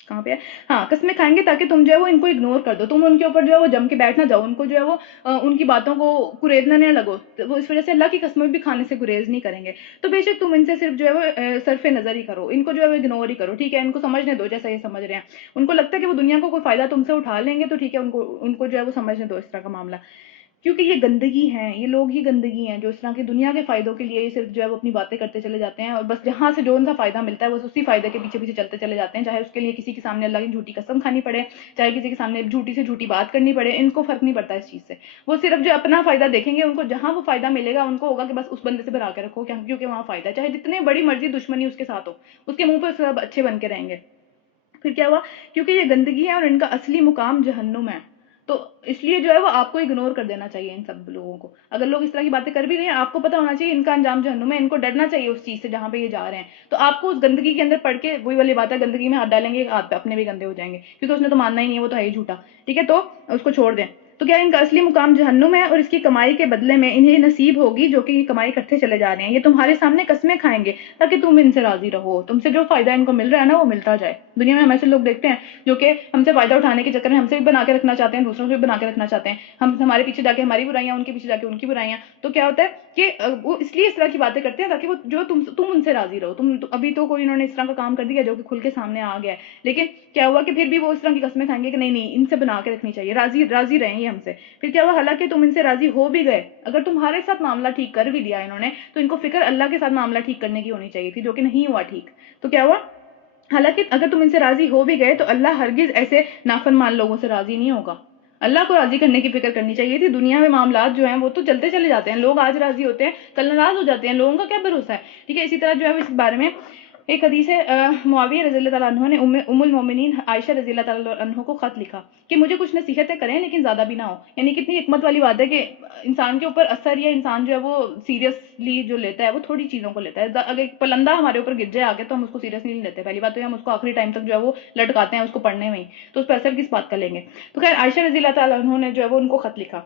کہاں پہ ہے، ہاں، قسمیں کھائیں گے تاکہ تم جو ہے وہ ان کو اگنور کر دو، تم ان کے اوپر جو ہے وہ جم کے بیٹھ نہ جاؤ، ان کو جو ہے وہ ان کی باتوں کو گریزنا نہ لگو، وہ اس وجہ سے اللہ کی قسمیں بھی کھانے سے گریز نہیں کریں گے، تو بے شک تم ان سے صرف جو ہے وہ صرف نظر ہی کرو، ان کو جو ہے وہ اگنور ہی کرو، ٹھیک ہے، ان کو سمجھنے دو جیسا یہ سمجھ رہے ہیں، ان کو لگتا ہے کہ وہ دنیا کو کوئی فائدہ تم سے اٹھا لیں گے تو ٹھیک ہے، ان کو جو ہے وہ سمجھنے دو اس طرح کا معاملہ، کیونکہ یہ گندگی ہے، یہ لوگ ہی گندگی ہیں جو اس طرح کی دنیا کے فائدوں کے لیے صرف جو ہے وہ اپنی باتیں کرتے چلے جاتے ہیں، اور بس جہاں سے جو ان کا فائدہ ملتا ہے وہ اسی فائدے کے پیچھے پیچھے چلتے چلے جاتے ہیں، چاہے اس کے لیے کسی کے سامنے اللہ کی جھوٹی قسم کھانی پڑے، چاہے کسی کے سامنے جھوٹی سے جھوٹی بات کرنی پڑے، ان کو فرق نہیں پڑتا اس چیز سے، وہ صرف جو اپنا فائدہ دیکھیں گے، ان کو جہاں وہ فائدہ ملے گا ان کو ہوگا کہ بس اس بندے سے بنا کے رکھو کیونکہ وہاں فائدہ ہے، چاہے جتنے بڑی مرضی دشمنی اس کے ساتھ ہو، اس کے منہ پہ سب اچھے بن کے رہیں گے۔ پھر کیا ہوا، کیونکہ یہ گندگی ہے اور ان کا اصلی مقام جہنم ہے، تو اس لیے جو ہے وہ آپ کو اگنور کر دینا چاہیے ان سب لوگوں کو، اگر لوگ اس طرح کی باتیں کر بھی رہے ہیں آپ کو پتا ہونا چاہیے ان کا انجام جہنم ہے، ان کو ڈرنا چاہیے اس چیز سے جہاں پہ یہ جا رہے ہیں، تو آپ کو اس گندگی کے اندر پڑھ کے وہی والی بات ہے، گندگی میں ہاتھ ڈالیں گے ہاتھ اپنے بھی گندے ہو جائیں گے، کیونکہ اس نے تو ماننا ہی نہیں ہے، وہ تو ہے ہی جھوٹا، ٹھیک ہے، تو اس کو چھوڑ دیں۔ تو کیا ان کا اصلی مقام جہنم ہے اور اس کی کمائی کے بدلے میں انہیں نصیب ہوگی جو کہ یہ کمائی کرتے چلے جا رہے ہیں، یہ تمہارے سامنے قسمیں کھائیں گے تاکہ تم ان سے راضی رہو، تم سے جو فائدہ ان کو مل رہا ہے نا وہ ملتا جائے، دنیا میں ہم ایسے لوگ دیکھتے ہیں جو کہ ہم سے فائدہ اٹھانے کے چکر میں ہم سے بھی بنا کے رکھنا چاہتے ہیں، دوسروں سے بھی بنا کے رکھنا چاہتے ہیں، ہمارے پیچھے جا کے ہماری برائیاں، ان کے پیچھے جا کے ان کی برائیاں، تو کیا ہوتا ہے کہ وہ اس لیے اس طرح کی باتیں کرتے ہیں تاکہ وہ جو تم ان سے راضی رہو، ابھی تو کوئی انہوں نے اس طرح کا کام کر دیا جو کہ کھل کے سامنے آ گیا ہے، لیکن کیا ہوا کہ پھر بھی وہ اس طرح کی قسمیں کھائیں گے کہ نہیں نہیں ان سے بنا کے رکھنی چاہیے، راضی رہیں یہ ہم سے، پھر کیا ہوا، حالانکہ تم ان سے راضی ہو بھی گئے، اگر تمہارے ساتھ معاملہ ٹھیک کر بھی دیا انہوں نے تو ان کو فکر اللہ کے ساتھ معاملہ ٹھیک کرنے کی ہونی چاہیے تھی، جو کہ نہیں ہوا ٹھیک، تو کیا ہوا، حالانکہ اگر تم ان سے راضی ہو بھی گئے تو اللہ ہرگز ایسے نافرمان لوگوں سے راضی نہیں ہوگا، اللہ کو راضی کرنے کی فکر کرنی چاہیے تھی، دنیا میں معاملات جو ہیں وہ تو چلتے چلے جاتے ہیں، لوگ آج راضی ہوتے ہیں کل ناراض ہو جاتے ہیں، لوگوں کا کیا بھروسہ ہے، ٹھیک ہے، اسی طرح جو ہے اس بارے میں ایک حدیث ہے، معاویہ رضی اللہ تعالیٰ عنہ نے ام المومنین عائشہ رضی اللہ تعالیٰ عنہ کو خط لکھا کہ مجھے کچھ نصیحتیں کریں لیکن زیادہ بھی نہ ہو، یعنی کتنی حکمت والی بات ہے کہ انسان کے اوپر اثر یا انسان جو ہے وہ سیریسلی جو لیتا ہے وہ تھوڑی چیزوں کو لیتا ہے، اگر ایک پلندہ ہمارے اوپر گر جائے آگے تو ہم اس کو سیریسلی نہیں لیتے، پہلی بات تو ہم اس کو آخری ٹائم تک جو ہے وہ لٹکاتے ہیں اس کو پڑھنے میں ہی، تو اس پہ اثر کس بات کا لیں گے، تو خیر عائشہ رضی اللہ تعالیٰ عنہ نے جو ہے وہ ان کو خط لکھا،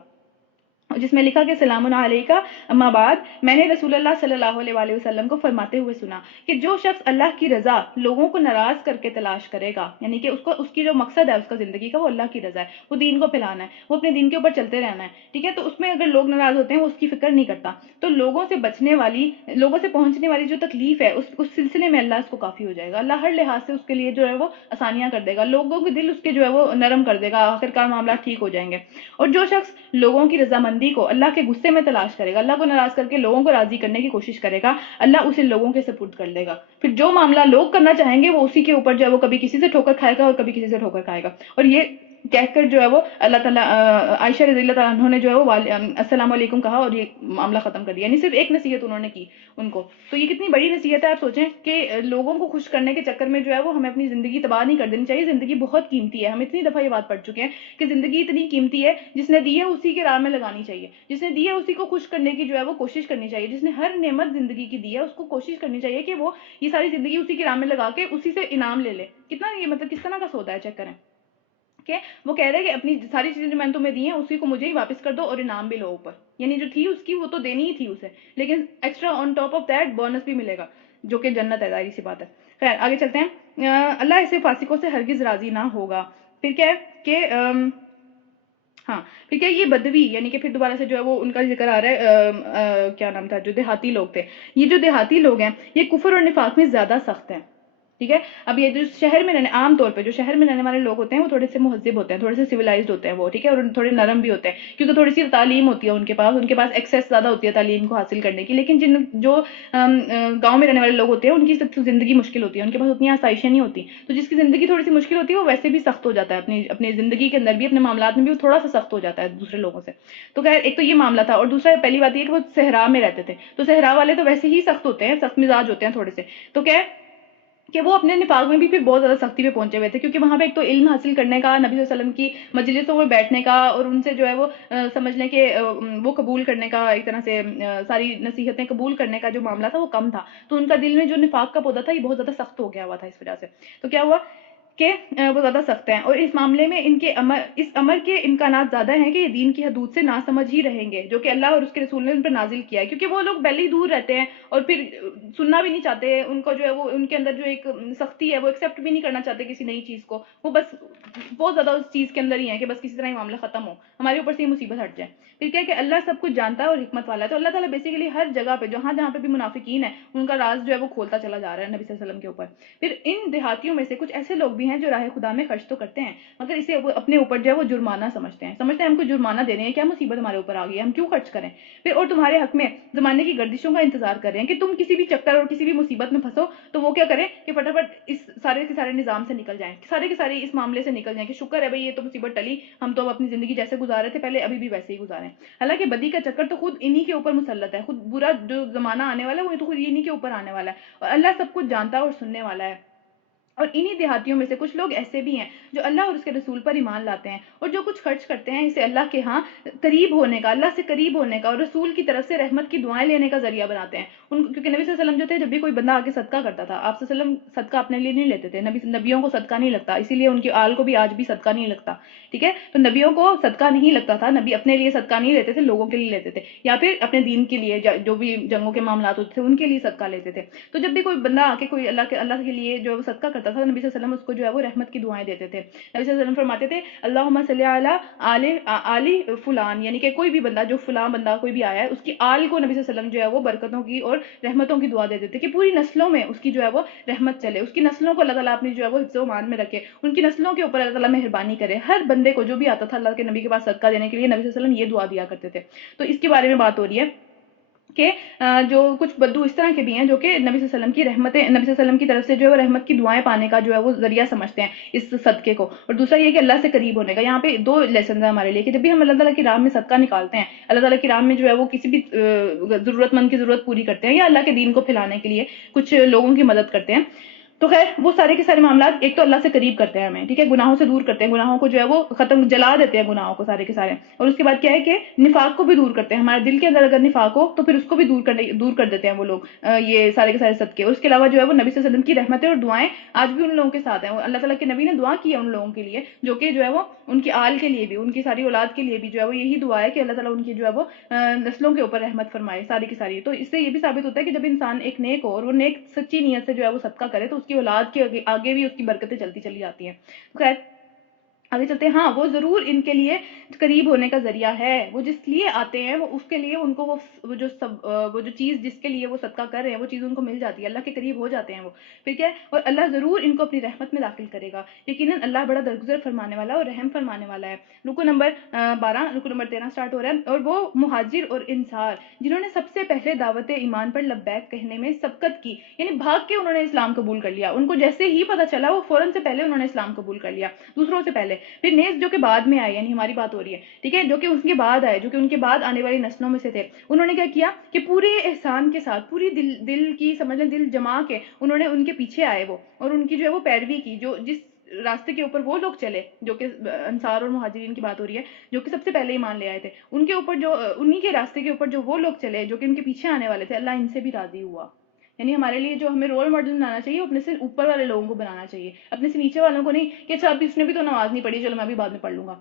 جس میں لکھا کہ سلام علیکہ اما بعد، میں نے رسول اللہ صلی اللہ علیہ وسلم کو فرماتے ہوئے سنا کہ جو شخص اللہ کی رضا لوگوں کو ناراض کر کے تلاش کرے گا، یعنی کہ اس کی جو مقصد ہے اس کا زندگی کا وہ اللہ کی رضا ہے، وہ دین کو پھیلانا ہے، وہ اپنے دین کے اوپر چلتے رہنا ہے، ٹھیک ہے، تو اس میں اگر لوگ ناراض ہوتے ہیں وہ اس کی فکر نہیں کرتا، تو لوگوں سے بچنے والی، لوگوں سے پہنچنے والی جو تکلیف ہے اس سلسلے میں اللہ اس کو کافی ہو جائے گا، اللہ ہر لحاظ سے اس کے لیے جو ہے وہ آسانیاں کر دے گا، لوگوں کے دل اس کے جو ہے وہ نرم کر دے گا، آخرکار معاملات ٹھیک ہو جائیں گے۔ اور جو شخص لوگوں کی رضامندی کو اللہ کے غصے میں تلاش کرے گا، اللہ کو ناراض کر کے لوگوں کو راضی کرنے کی کوشش کرے گا، اللہ اسے لوگوں کے سپرد کر دے گا، پھر جو معاملہ لوگ کرنا چاہیں گے وہ اسی کے اوپر جو ہے وہ کبھی کسی سے ٹھوکر کھائے گا اور کبھی کسی سے ٹھوکر کھائے گا۔ اور یہ کہہ کر جو ہے وہ اللہ تعالیٰ عائشہ رضی اللہ تعالیٰ عنہ نے جو ہے وہ السلام علیکم کہا اور یہ معاملہ ختم کر دیا، یعنی صرف ایک نصیحت انہوں نے کی ان کو۔ تو یہ کتنی بڑی نصیحت ہے، آپ سوچیں کہ لوگوں کو خوش کرنے کے چکر میں جو ہے وہ ہمیں اپنی زندگی تباہ نہیں کر دینی چاہیے، زندگی بہت قیمتی ہے، ہم اتنی دفعہ یہ بات پڑھ چکے ہیں کہ زندگی اتنی قیمتی ہے، جس نے دی ہے اسی کے راہ میں لگانی چاہیے، جس نے دی ہے اسی کو خوش کرنے کی جو ہے وہ کوشش کرنی چاہیے، جس نے ہر نعمت زندگی کی دی ہے اس کو کوشش کرنی چاہیے کہ وہ یہ ساری زندگی اسی کے راہ میں لگا کے اسی سے انعام لے لے۔ کتنا یہ مطلب کس طرح کا سودا ہے، چیک کریں کہ وہ کہہ رہے ہیں کہ اپنی ساری چیزیں جو میں نے تمہیں دی ہیں اسی کو مجھے ہی واپس کر دو اور انعام بھی لو اوپر، یعنی جو تھی اس کی وہ تو دینی ہی تھی اسے، لیکن extra on top of that bonus بھی ملے گا جو کہ جنت ہے، ظاہری سی بات ہے۔ خیر آگے چلتے ہیں، اللہ اسے فاسقوں سے ہرگز راضی نہ ہوگا۔ پھر کیا ہے کہ ہاں پھر کیا یہ بدوی، یعنی کہ پھر دوبارہ سے جو ہے وہ ان کا ذکر آ رہا ہے، کیا نام تھا، جو دیہاتی لوگ تھے، یہ جو دیہاتی لوگ ہیں یہ کفر اور نفاق میں زیادہ سخت ہیں، ٹھیک ہے۔ اب یہ جو شہر میں رہنے، عام طور پہ جو شہر میں رہنے والے لوگ ہوتے ہیں وہ تھوڑے سے مہذب ہوتے ہیں، تھوڑے سے سویلائزڈ ہوتے ہیں وہ، ٹھیک ہے، اور تھوڑے نرم بھی ہوتے ہیں کیونکہ تھوڑی سی تعلیم ہوتی ہے ان کے پاس ایکسیس زیادہ ہوتی ہے تعلیم کو حاصل کرنے کی۔ لیکن جو گاؤں میں رہنے والے لوگ ہوتے ہیں ان کی زندگی مشکل ہوتی ہے، ان کے پاس اتنی آسائشیں نہیں ہوتی، تو جس کی زندگی تھوڑی سی مشکل ہوتی ہے وہ ویسے بھی سخت ہو جاتا ہے، اپنی زندگی کے اندر بھی، اپنے معاملات میں بھی وہ تھوڑا سا سخت ہو جاتا ہے دوسرے لوگوں سے۔ تو خیر ایک تو یہ معاملہ تھا، اور دوسرا پہلی بات یہ کہ وہ صحرا میں رہتے تھے، تو صحرا والے تو ویسے ہی سخت ہوتے ہیں، سخت مزاج ہوتے ہیں تھوڑے سے، تو کیا ہے کہ وہ اپنے نفاق میں بھی پھر بہت زیادہ سختی پہ پہنچے ہوئے تھے، کیونکہ وہاں پہ ایک تو علم حاصل کرنے کا، نبی صلی اللہ علیہ وسلم کی مجلسوں میں بیٹھنے کا اور ان سے جو ہے وہ سمجھنے کے وہ قبول کرنے کا، ایک طرح سے ساری نصیحتیں قبول کرنے کا جو معاملہ تھا وہ کم تھا، تو ان کا دل میں جو نفاق کا پودا تھا یہ بہت زیادہ سخت ہو گیا ہوا تھا اس وجہ سے۔ تو کیا ہوا کہ وہ زیادہ سخت ہیں، اور اس معاملے میں اس امر کے امکانات زیادہ ہیں کہ یہ دین کی حدود سے ناسمجھ ہی رہیں گے جو کہ اللہ اور اس کے رسول نے ان پر نازل کیا ہے، کیونکہ وہ لوگ پہلے ہی دور رہتے ہیں اور پھر سننا بھی نہیں چاہتے، ان کو جو ہے وہ ان کے اندر جو ایک سختی ہے وہ ایکسیپٹ بھی نہیں کرنا چاہتے کسی نئی چیز کو، وہ بس بہت زیادہ اس چیز کے اندر ہی ہیں کہ بس کسی طرح یہ معاملہ ختم ہو، ہمارے اوپر سے یہ مصیبت ہٹ جائے۔ پھر کیا کہ اللہ سب کچھ جانتا ہے اور حکمت والا ہے، تو اللہ تعالیٰ بیسیکلی ہر جگہ پہ جہاں جہاں پہ بھی منافقین ہیں ان کا راز جو ہے وہ کھولتا چلا جا رہا ہے نبی صلی اللہ علیہ وسلم کے اوپر۔ پھر ان دیہاتیوں میں سے کچھ ایسے لوگ بھی ہیں جو راہ خدا میں خرچ تو کرتے ہیں مگر اسے اپنے اوپر جو ہے وہ جرمانہ سمجھتے ہیں ہم کو جرمانہ دے رہے ہیں، کیا مصیبت ہمارے اوپر آ گئی ہے، ہم کیوں خرچ کریں۔ پھر اور تمہارے حق میں زمانے کی گردشوں کا انتظار کر رہے ہیں کہ تم کسی بھی چکر اور کسی بھی مصیبت میں پھنسو تو وہ کیا کریں کہ فٹافٹ اس سارے کے سارے نظام سے نکل جائیں، سارے کے سارے اس معاملے سے نکل جائیں کہ شکر ہے بھئی یہ تو مصیبت ٹلی، ہم تو اب اپنی زندگی جیسے گزار رہے تھے پہلے ابھی بھی ویسے ہی گزاریں۔ حالانکہ بدی کا چکر تو خود انہی کے اوپر مسلط ہے، خود برا جو زمانہ آنے والا ہے وہ تو خود انہی کے اوپر آنے والا ہے، اور اللہ سب کچھ جانتا ہے اور سننے والا ہے۔ اور انہی دیہاتیوں میں سے کچھ لوگ ایسے بھی ہیں جو اللہ اور اس کے رسول پر ایمان لاتے ہیں اور جو کچھ خرچ کرتے ہیں اسے اللہ کے ہاں قریب ہونے کا، اللہ سے قریب ہونے کا اور رسول کی طرف سے رحمت کی دعائیں لینے کا ذریعہ بناتے ہیں۔ کیونکہ نبی صلی اللہ علیہ وسلم جو تھے جب بھی کوئی بندہ آ کے صدقہ کرتا تھا، آپ صلی اللہ علیہ وسلم صدقہ اپنے لیے نہیں لیتے تھے، نبیوں کو صدقہ نہیں لگتا، اسی لیے ان کی آل کو بھی آج بھی صدقہ نہیں لگتا، ٹھیک ہے، تو نبیوں کو صدقہ نہیں لگتا تھا، نبی اپنے لیے صدقہ نہیں لیتے تھے، لوگوں کے لیے لیتے تھے، یا پھر اپنے دین کے لیے جو بھی جنگوں کے معاملات ہوتے تھے ان کے لیے صدقہ لیتے تھے۔ تو جب بھی کوئی بندہ آ کے کوئی اللہ کے لیے جو صدقہ کرتا تھا، نبی صلی اللہ علیہ وسلم اس کو جو ہے وہ رحمت کی دعائیں دیتے تھے۔ نبی صلی اللہ علیہ وسلم فرماتے تھے اللہم صلی علی آل فلان، یعنی کہ کوئی بھی بندہ جو فلاں بندہ کوئی بھی آیا ہے اس کی آل کو نبی صلی اللہ علیہ وسلم جو ہے وہ برکتوں کی اور رحمتوں کی دعا دیتے تھے کہ پوری نسلوں میں اس کی جو ہے وہ رحمت چلے، اس کی نسلوں کو اللہ تعالیٰ اپنی جو ہے وہ حفظ و امان میں رکھے، ان کی نسلوں کے اوپر اللہ تعالیٰ مہربانی کرے۔ ہر بندے کو جو بھی آتا تھا اللہ کے نبی کے پاس صدقہ دینے کے لیے نبی صلی اللہ علیہ وسلم یہ دعا دیا کرتے تھے۔ تو اس کے بارے میں بات ہو رہی ہے کہ جو کچھ بدو اس طرح کے بھی ہیں جو کہ نبی صلی اللہ علیہ وسلم کی رحمتیں، نبی صلی اللہ علیہ وسلم کی طرف سے جو ہے وہ رحمت کی دعائیں پانے کا جو ہے وہ ذریعہ سمجھتے ہیں اس صدقے کو، اور دوسرا یہ کہ اللہ سے قریب ہونے کا۔ یہاں پہ دو لیسنز ہیں ہمارے لیے کہ جب بھی ہم اللہ تعالیٰ کی راہ میں صدقہ نکالتے ہیں، اللہ تعالیٰ کی راہ میں جو ہے وہ کسی بھی ضرورت مند کی ضرورت پوری کرتے ہیں یا اللہ کے دین کو پھیلانے کے لیے کچھ لوگوں کی مدد کرتے ہیں، تو خیر وہ سارے کے سارے معاملات ایک تو اللہ سے قریب کرتے ہیں ہمیں، ٹھیک ہے، گناہوں سے دور کرتے ہیں، گناہوں کو جو ہے وہ ختم جلا دیتے ہیں گناہوں کو سارے کے سارے، اور اس کے بعد کیا ہے کہ نفاق کو بھی دور کرتے ہیں، ہمارے دل کے اندر اگر نفاق ہو تو پھر اس کو بھی دور کر دیتے ہیں وہ لوگ، یہ سارے کے سارے صدقے۔ اس کے علاوہ جو ہے وہ نبی صلی اللہ علیہ وسلم کی رحمتیں اور دعائیں آج بھی ان لوگوں کے ساتھ ہیں، اللہ تعالیٰ کے نبی نے دعا کی ہے ان لوگوں کے لیے، جو کہ جو ہے وہ ان کی آل کے لیے بھی، ان کی ساری اولاد کے لیے بھی جو ہے وہ یہی دعا ہے کہ اللہ تعالیٰ ان کی جو ہے وہ نسلوں کے اوپر رحمت فرمائے ساری کی ساری۔ تو اس سے یہ بھی ثابت ہوتا ہے کہ جب انسان ایک نیک ہو اور وہ نیک سچی نیت سے جو ہے وہ صدقہ کرے تو اس کی اولاد کے آگے بھی اس کی برکتیں چلتی چلی جاتی ہیں۔ خیر آگے چلتے ہیں۔ ہاں وہ ضرور ان کے لیے قریب ہونے کا ذریعہ ہے، وہ جس لیے آتے ہیں وہ اس کے لیے ان کو وہ جو چیز جس کے لیے وہ صدقہ کر رہے ہیں وہ چیز ان کو مل جاتی ہے، اللہ کے قریب ہو جاتے ہیں وہ، پھر کیا ہے، اور اللہ ضرور ان کو اپنی رحمت میں داخل کرے گا، یقیناً اللہ بڑا درگزر فرمانے والا اور رحم فرمانے والا ہے۔ رکو نمبر 12، رکو نمبر 13 سٹارٹ ہو رہا ہے۔ اور وہ مہاجر اور انصار جنہوں نے سب سے پہلے دعوت ایمان پر لبیک کہنے میں سبقت کی، یعنی بھاگ کے انہوں نے اسلام قبول کر لیا، ان کو جیسے ہی پتہ چلا وہ فوراً سے پہلے انہوں نے اسلام قبول کر لیا دوسروں سے پہلے، پھر نیز جو کہ بعد میں آئے، یعنی ہماری بات ہو رہی ہے، ٹھیک ہے، جو کہ اس کے بعد آئے، جو کہ ان کے بعد آنے والی نسلوں میں سے تھے، انہوں نے کیا کیا کہ پورے احسان کے ساتھ، پوری دل کی سمجھ لیں دل جما کے انہوں نے ان کے پیچھے آئے وہ، اور ان کی جو ہے وہ پیروی کی، جو جس راستے کے اوپر وہ لوگ چلے، جو کہ انصار اور مہاجرین کی بات ہو رہی ہے، جو کہ سب سے پہلے ایمان لے آئے تھے، ان کے اوپر جو انہی کے راستے کے اوپر جو وہ لوگ چلے جو کہ ان کے پیچھے آنے والے تھے، اللہ ان سے بھی راضی ہوا۔ یعنی ہمارے لیے جو ہمیں رول ماڈل بنانا چاہیے وہ اپنے سے اوپر والے لوگوں کو بنانا چاہیے، اپنے سے نیچے والوں کو نہیں کہ اچھا ابھی اس نے بھی تو نماز نہیں پڑھی، چلو میں بھی بعد میں پڑھ لوں گا،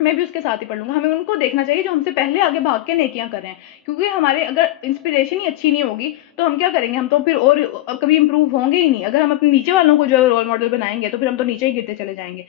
میں بھی اس کے ساتھ ہی پڑھ لوں گا۔ ہمیں ان کو دیکھنا چاہیے جو ہم سے پہلے آگے بھاگ کے نیکیاں کر رہے ہیں، کیونکہ ہمارے اگر انسپریشن ہی اچھی نہیں ہوگی تو ہم کیا کریں گے، ہم تو پھر اور کبھی امپروو ہوں گے ہی نہیں۔ اگر ہم اپنے نیچے والوں کو جو ہے رول ماڈل بنائیں گے تو پھر ہم تو نیچے ہی گرتے چلے جائیں گے۔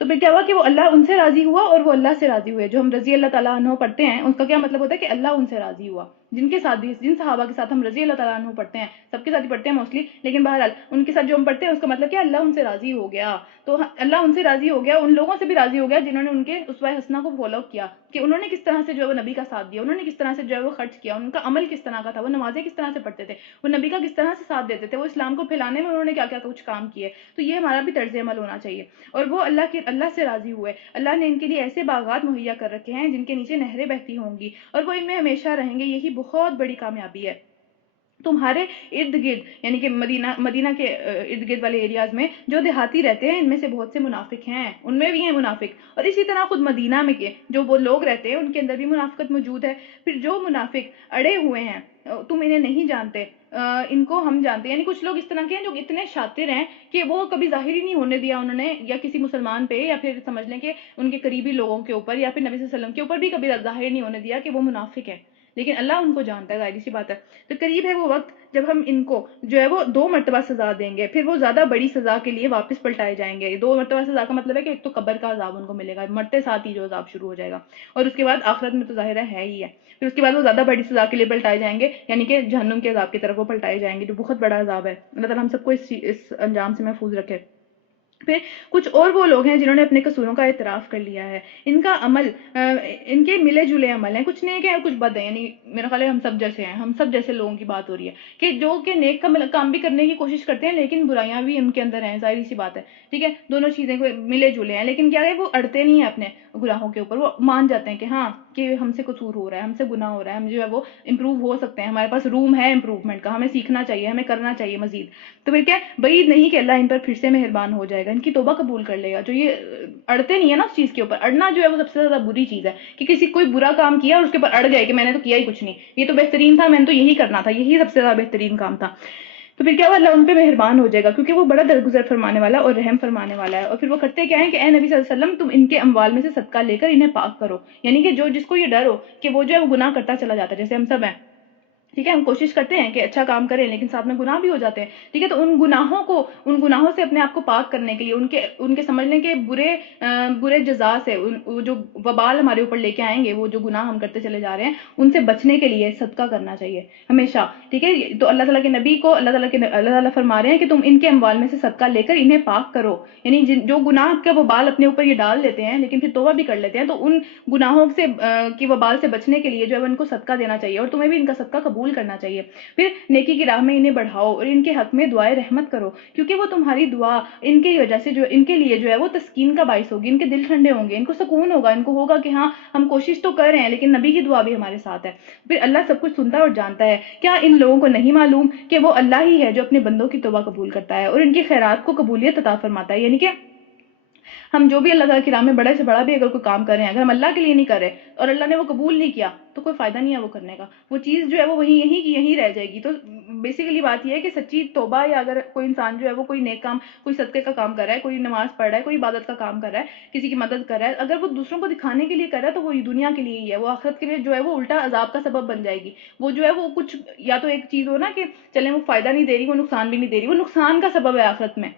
تو پھر کیا ہوا کہ وہ اللہ ان سے راضی ہوا اور وہ اللہ سے راضی ہوئے۔ جو ہم رضی اللہ تعالیٰ عنہ پڑھتے ہیں اس کا کیا مطلب ہوتا ہے کہ اللہ ان سے راضی ہوا، جن کے ساتھ بھی، جن صحابہ کے ساتھ ہم رضی اللہ تعالیٰ عنہ پڑھتے ہیں، سب کے ساتھ ہی پڑھتے ہیں موسٹلی، لیکن بہرحال ان کے ساتھ جو ہم پڑھتے ہیں اس کا مطلب کیا، اللہ ان سے راضی ہو گیا۔ تو اللہ ان سے راضی ہو گیا، ان لوگوں سے بھی راضی ہو گیا جنہوں نے ان کے اسوہ حسنہ کو فالو کیا، کہ انہوں نے کس طرح سے جو ہے وہ نبی کا ساتھ دیا، انہوں نے کس طرح سے جو ہے وہ خرچ کیا، ان کا عمل کس طرح کا تھا، وہ نمازیں کس طرح سے پڑھتے تھے، وہ نبی کا کس طرح سے ساتھ دیتے تھے، وہ اسلام کو پھیلانے میں انہوں نے کیا کیا کچھ کام کیے۔ تو یہ ہمارا بھی طرز عمل ہونا چاہیے۔ اور وہ اللہ سے راضی ہوئے، اللہ نے ان کے لیے ایسے باغات مہیا کر رکھے ہیں جن کے نیچے نہریں بہتی ہوں گی اور وہ ان میں ہمیشہ رہیں گے، یہی بہت بڑی کامیابی ہے۔ تمہارے ارد گرد یعنی کہ مدینہ کے ارد گرد والے ایریاز میں جو دیہاتی رہتے ہیں ان میں سے بہت سے منافق ہیں، ان میں بھی ہیں منافق، اور اسی طرح خود مدینہ میں جو وہ لوگ رہتے ہیں ان کے اندر بھی منافقت موجود ہے۔ پھر جو منافق اڑے ہوئے ہیں تم انہیں نہیں جانتے، ان کو ہم جانتے ہیں، یعنی کچھ لوگ اس طرح کے ہیں جو اتنے شاطر ہیں کہ وہ کبھی ظاہر ہی نہیں ہونے دیا انہوں نے، یا کسی مسلمان پہ، یا پھر سمجھ لیں کہ ان کے قریبی لوگوں کے اوپر یا پھر نبی صلی اللہ علیہ وسلم کے اوپر بھی کبھی ظاہر نہیں ہونے دیا کہ وہ منافق ہے، لیکن اللہ ان کو جانتا ہے، ظاہری سی بات ہے۔ تو قریب ہے وہ وقت جب ہم ان کو جو ہے وہ 2 مرتبہ سزا دیں گے، پھر وہ زیادہ بڑی سزا کے لیے واپس پلٹائے جائیں گے۔ 2 مرتبہ سزا کا مطلب ہے کہ ایک تو قبر کا عذاب ان کو ملے گا، مرتے ساتھ ہی جو عذاب شروع ہو جائے گا، اور اس کے بعد آخرت میں تو ظاہر ہے ہی ہے، پھر اس کے بعد وہ زیادہ بڑی سزا کے لیے پلٹائے جائیں گے، یعنی کہ جہنم کے عذاب کی طرف وہ پلٹائے جائیں گے، جو بہت بڑا عذاب ہے۔ اللہ تعالیٰ ہم سب کو اس انجام سے محفوظ رکھے۔ پھر کچھ اور وہ لوگ ہیں جنہوں نے اپنے قصوروں کا اعتراف کر لیا ہے، ان کا عمل ان کے ملے جلے عمل ہیں، کچھ نیک ہیں اور کچھ بد ہیں، یعنی میرا خیال ہے ہم سب جیسے ہیں، ہم سب جیسے لوگوں کی بات ہو رہی ہے کہ جو کہ نیک کام بھی کرنے کی کوشش کرتے ہیں لیکن برائیاں بھی ان کے اندر ہیں، ظاہری سی بات ہے، ٹھیک ہے، دونوں چیزیں کو ملے جلے ہیں، لیکن کیا ہے وہ اڑتے نہیں ہیں اپنے گناہوں کے اوپر، وہ مان جاتے ہیں کہ ہاں کہ ہم سے قصور ہو رہا ہے، ہم سے گناہ ہو رہا ہے، ہم جو ہے وہ امپروو ہو سکتے ہیں، ہمارے پاس روم ہے امپروومنٹ کا، ہمیں سیکھنا چاہیے، ہمیں کرنا چاہیے مزید۔ تو پھر کیا بعید نہیں کہ اللہ ان پر پھر سے مہربان ہو جائے گا، ان کی توبہ قبول کر لے گا۔ جو یہ اڑتے نہیں ہے نا اس چیز کے اوپر، اڑنا جو ہے وہ سب سے زیادہ بری چیز ہے، کہ کسی کوئی برا کام کیا اور اس کے اوپر اڑ گئے کہ میں نے تو کیا ہی کچھ نہیں، یہ تو بہترین تھا، میں نے تو یہی کرنا تھا، یہی سب سے زیادہ بہترین کام تھا۔ تو پھر کیا ہوا، اللہ ان پہ مہربان ہو جائے گا کیونکہ وہ بڑا درگزر فرمانے والا اور رحم فرمانے والا ہے۔ اور پھر وہ کرتے کیا ہیں کہ اے نبی صلی اللہ علیہ وسلم تم ان کے اموال میں سے صدقہ لے کر انہیں پاک کرو، یعنی کہ جس کو یہ ڈر ہو کہ وہ جو ہے وہ گناہ کرتا چلا جاتا ہے، جیسے ہم سب ہیں، ٹھیک ہے، ہم کوشش کرتے ہیں کہ اچھا کام کریں لیکن ساتھ میں گناہ بھی ہو جاتے ہیں، ٹھیک ہے، تو ان گناہوں سے اپنے آپ کو پاک کرنے کے لیے ان کے سمجھ لیں کہ برے جزا سے جو وبال ہمارے اوپر لے کے آئیں گے، وہ جو گناہ ہم کرتے چلے جا رہے ہیں ان سے بچنے کے لیے صدقہ کرنا چاہیے ہمیشہ، ٹھیک ہے۔ تو اللہ تعالیٰ کے نبی کو اللہ تعالیٰ فرما رہے ہیں کہ تم ان کے اموال میں سے صدقہ لے کر انہیں پاک کرو، یعنی جو گناہ کا وبال اپنے اوپر یہ ڈال دیتے ہیں لیکن پھر توبہ بھی کر لیتے ہیں، تو ان گناہوں سے کی وبال سے بچنے کے لیے جو ہے ان کو صدقہ دینا چاہیے، اور تمہیں بھی ان کا صدقہ قبول قبول کرنا چاہیے. پھر نیکی کی راہ میں انہیں بڑھاؤ اور ان کے حق میں دعائے رحمت کرو، کیونکہ وہ تمہاری دعا ان کی وجہ سے ان کے لیے جو ہے وہ تسکین کا باعث ہوگی. ان کے دل ٹھنڈے ہوں گے، ان کو سکون ہوگا، ان کو ہوگا کہ ہاں ہم کوشش تو کر رہے ہیں لیکن نبی کی دعا بھی ہمارے ساتھ ہے. پھر اللہ سب کچھ سنتا اور جانتا ہے. کیا ان لوگوں کو نہیں معلوم کہ وہ اللہ ہی ہے جو اپنے بندوں کی توبہ قبول کرتا ہے اور ان کی خیرات کو قبولیت عطا فرماتا ہے؟ یعنی کہ ہم جو بھی اللہ تعالیٰ کی راہ میں بڑے سے بڑا بھی اگر کوئی کام کر رہے ہیں، اگر ہم اللہ کے لیے نہیں کر رہے اور اللہ نے وہ قبول نہیں کیا تو کوئی فائدہ نہیں ہے وہ کرنے کا. وہ چیز جو ہے وہ وہیں یہیں کی یہیں رہ جائے گی. تو بیسیکلی بات یہ ہے کہ سچی توبہ، یا اگر کوئی انسان جو ہے وہ کوئی نیک کام، کوئی صدقے کا کام کر رہا ہے، کوئی نماز پڑھ رہا ہے، کوئی عبادت کا کام کر رہا ہے، کسی کی مدد کر رہا ہے، اگر وہ دوسروں کو دکھانے کے لیے کر رہا ہے تو وہ دنیا کے لیے ہی ہے. وہ آخرت کے لیے جو ہے وہ الٹا عذاب کا سبب بن جائے گی. وہ جو ہے وہ کچھ، یا تو ایک چیز ہو نا کہ چلیں وہ فائدہ نہیں دے رہی، وہ نقصان بھی نہیں دے رہی، وہ نقصان کا سبب ہے آخرت میں.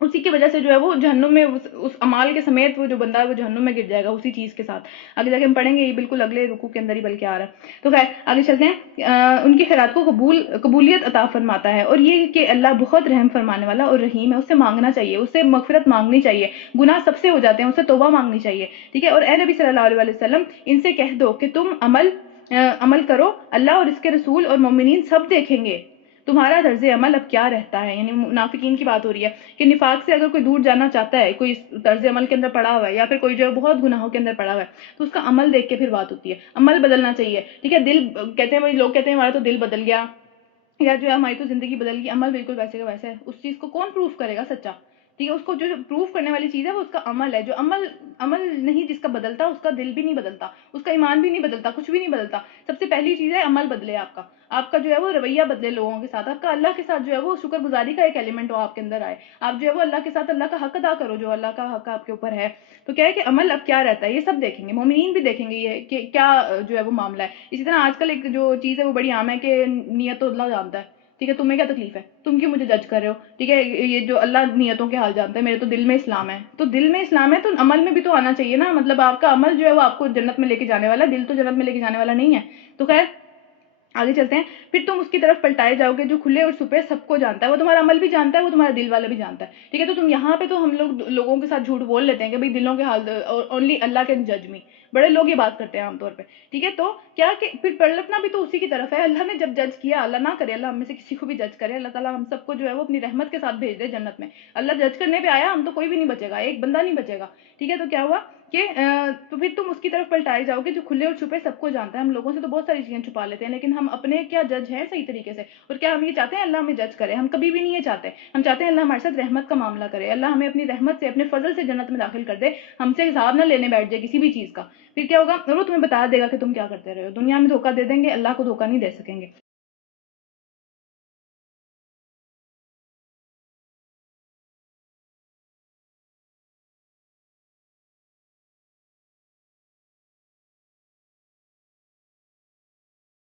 اسی کی وجہ سے جو ہے وہ جہنم میں اس امال کے سمیت وہ جو بندہ ہے وہ جہنم میں گر جائے گا اسی چیز کے ساتھ. آگے جا کے ہم پڑھیں گے، یہ بالکل اگلے رکوع کے اندر ہی بلکہ آ رہا ہے. تو خیر آگے چلتے ہیں. ان کی خیرات کو قبولیت عطا فرماتا ہے، اور یہ کہ اللہ بہت رحم فرمانے والا اور رحیم ہے. اس سے مانگنا چاہیے، اس سے مغفرت مانگنی چاہیے. گناہ سب سے ہو جاتے ہیں، اس سے توبہ مانگنی چاہیے. ٹھیک ہے. اور اے نبی صلی اللہ علیہ وسلم ان سے کہہ دو کہ تم عمل کرو، اللہ اور اس کے رسول اور مومنین سب دیکھیں گے تمہارا طرز عمل اب کیا رہتا ہے. یعنی منافقین کی بات ہو رہی ہے کہ نفاق سے اگر کوئی دور جانا چاہتا ہے، کوئی طرز عمل کے اندر پڑا ہوا ہے، یا پھر کوئی جو بہت گناہوں کے اندر پڑا ہوا ہے، تو اس کا عمل دیکھ کے پھر بات ہوتی ہے. عمل بدلنا چاہیے. ٹھیک ہے. دل کہتے ہیں، لوگ کہتے ہیں ہمارا تو دل بدل گیا، یا جو ہے ہماری تو زندگی بدل گئی. عمل بالکل ویسے کا ویسا ہے. اس چیز کو کون پروف کرے گا سچا؟ ٹھیک ہے. اس کو جو پروف کرنے والی چیز ہے وہ اس کا عمل ہے. جو عمل نہیں جس کا بدلتا، اس کا دل بھی نہیں بدلتا، اس کا ایمان بھی نہیں بدلتا، کچھ بھی نہیں بدلتا. سب سے پہلی چیز ہے عمل بدلے. آپ کا جو ہے وہ رویہ بدلے لوگوں کے ساتھ. آپ کا اللہ کے ساتھ جو ہے وہ شکر گزاری کا ایک ایلیمنٹ ہو آپ کے اندر آئے. آپ جو ہے وہ اللہ کے ساتھ اللہ کا حق ادا کرو جو اللہ کا حق آپ کے اوپر ہے. تو کیا ہے کہ عمل اب کیا رہتا ہے یہ سب دیکھیں گے. مومنین بھی دیکھیں گے یہ کہ کیا جو ہے وہ معاملہ ہے. اسی طرح آج کل ایک جو چیز ہے وہ بڑی عام ہے کہ نیت تو اللہ جانتا ہے. ٹھیک ہے. تمہیں کیا تکلیف ہے؟ تم کیوں مجھے جج کر رہے ہو؟ ٹھیک ہے. یہ جو اللہ نیتوں کے حال جانتا ہے. میرے تو دل میں اسلام ہے. تو دل میں اسلام ہے تو عمل میں بھی تو آنا چاہیے نا. مطلب آپ کا عمل جو ہے وہ آپ کو جنت میں لے کے جانے والا ہے، دل تو جنت میں لے کے جانے والا نہیں ہے. تو خیر آگے چلتے ہیں. پھر تم اس کی طرف پلٹائے جاؤ گے جو کھلے اور چھپے سب کو جانتا ہے. وہ تمہارا عمل بھی جانتا ہے، وہ تمہارا دل والا بھی جانتا ہے. ٹھیک ہے. تو تم یہاں پہ تو ہم لوگوں کے ساتھ جھوٹ بول لیتے ہیں کہ بھئی دلوں کے حال اونلی اللہ کین جج می. بڑے لوگ یہ بات کرتے ہیں عام طور پہ. ٹھیک ہے. تو کیا کہ پھر پلٹنا بھی تو اسی کی طرف ہے. اللہ نے جب جج کیا، اللہ نہ کرے اللہ ہم میں سے کسی کو بھی جج کرے، اللہ تعالیٰ ہم سب کو جو ہے وہ اپنی رحمت کے ساتھ بھیج دے جنت میں. اللہ جج کرنے پہ آیا، ہم تو کوئی بھی نہیں بچے گا، ایک بندہ نہیں بچے گا. ٹھیک ہے. تو کیا ہوا کہ تو پھر تم اس کی طرف پلٹائے جاؤ گے جو کھلے اور چھپے سب کو جانتا ہے. ہم لوگوں سے تو بہت ساری چیزیں چھپا لیتے ہیں، لیکن ہم اپنے کیا جج ہیں صحیح طریقے سے؟ اور کیا ہم یہ چاہتے ہیں اللہ ہمیں جج کرے؟ ہم کبھی بھی نہیں یہ چاہتے. ہم چاہتے ہیں اللہ ہمارے ساتھ رحمت کا معاملہ کرے، اللہ ہمیں اپنی رحمت سے، اپنے فضل سے جنت میں داخل کر دے، ہم سے حساب نہ لینے بیٹھ جائے کسی بھی چیز کا. پھر کیا ہوگا؟ وہ تمہیں بتا دے گا کہ تم کیا کرتے رہے ہو. دنیا میں دھوکہ دے دیں گے، اللہ کو دھوکہ نہیں دے سکیں گے.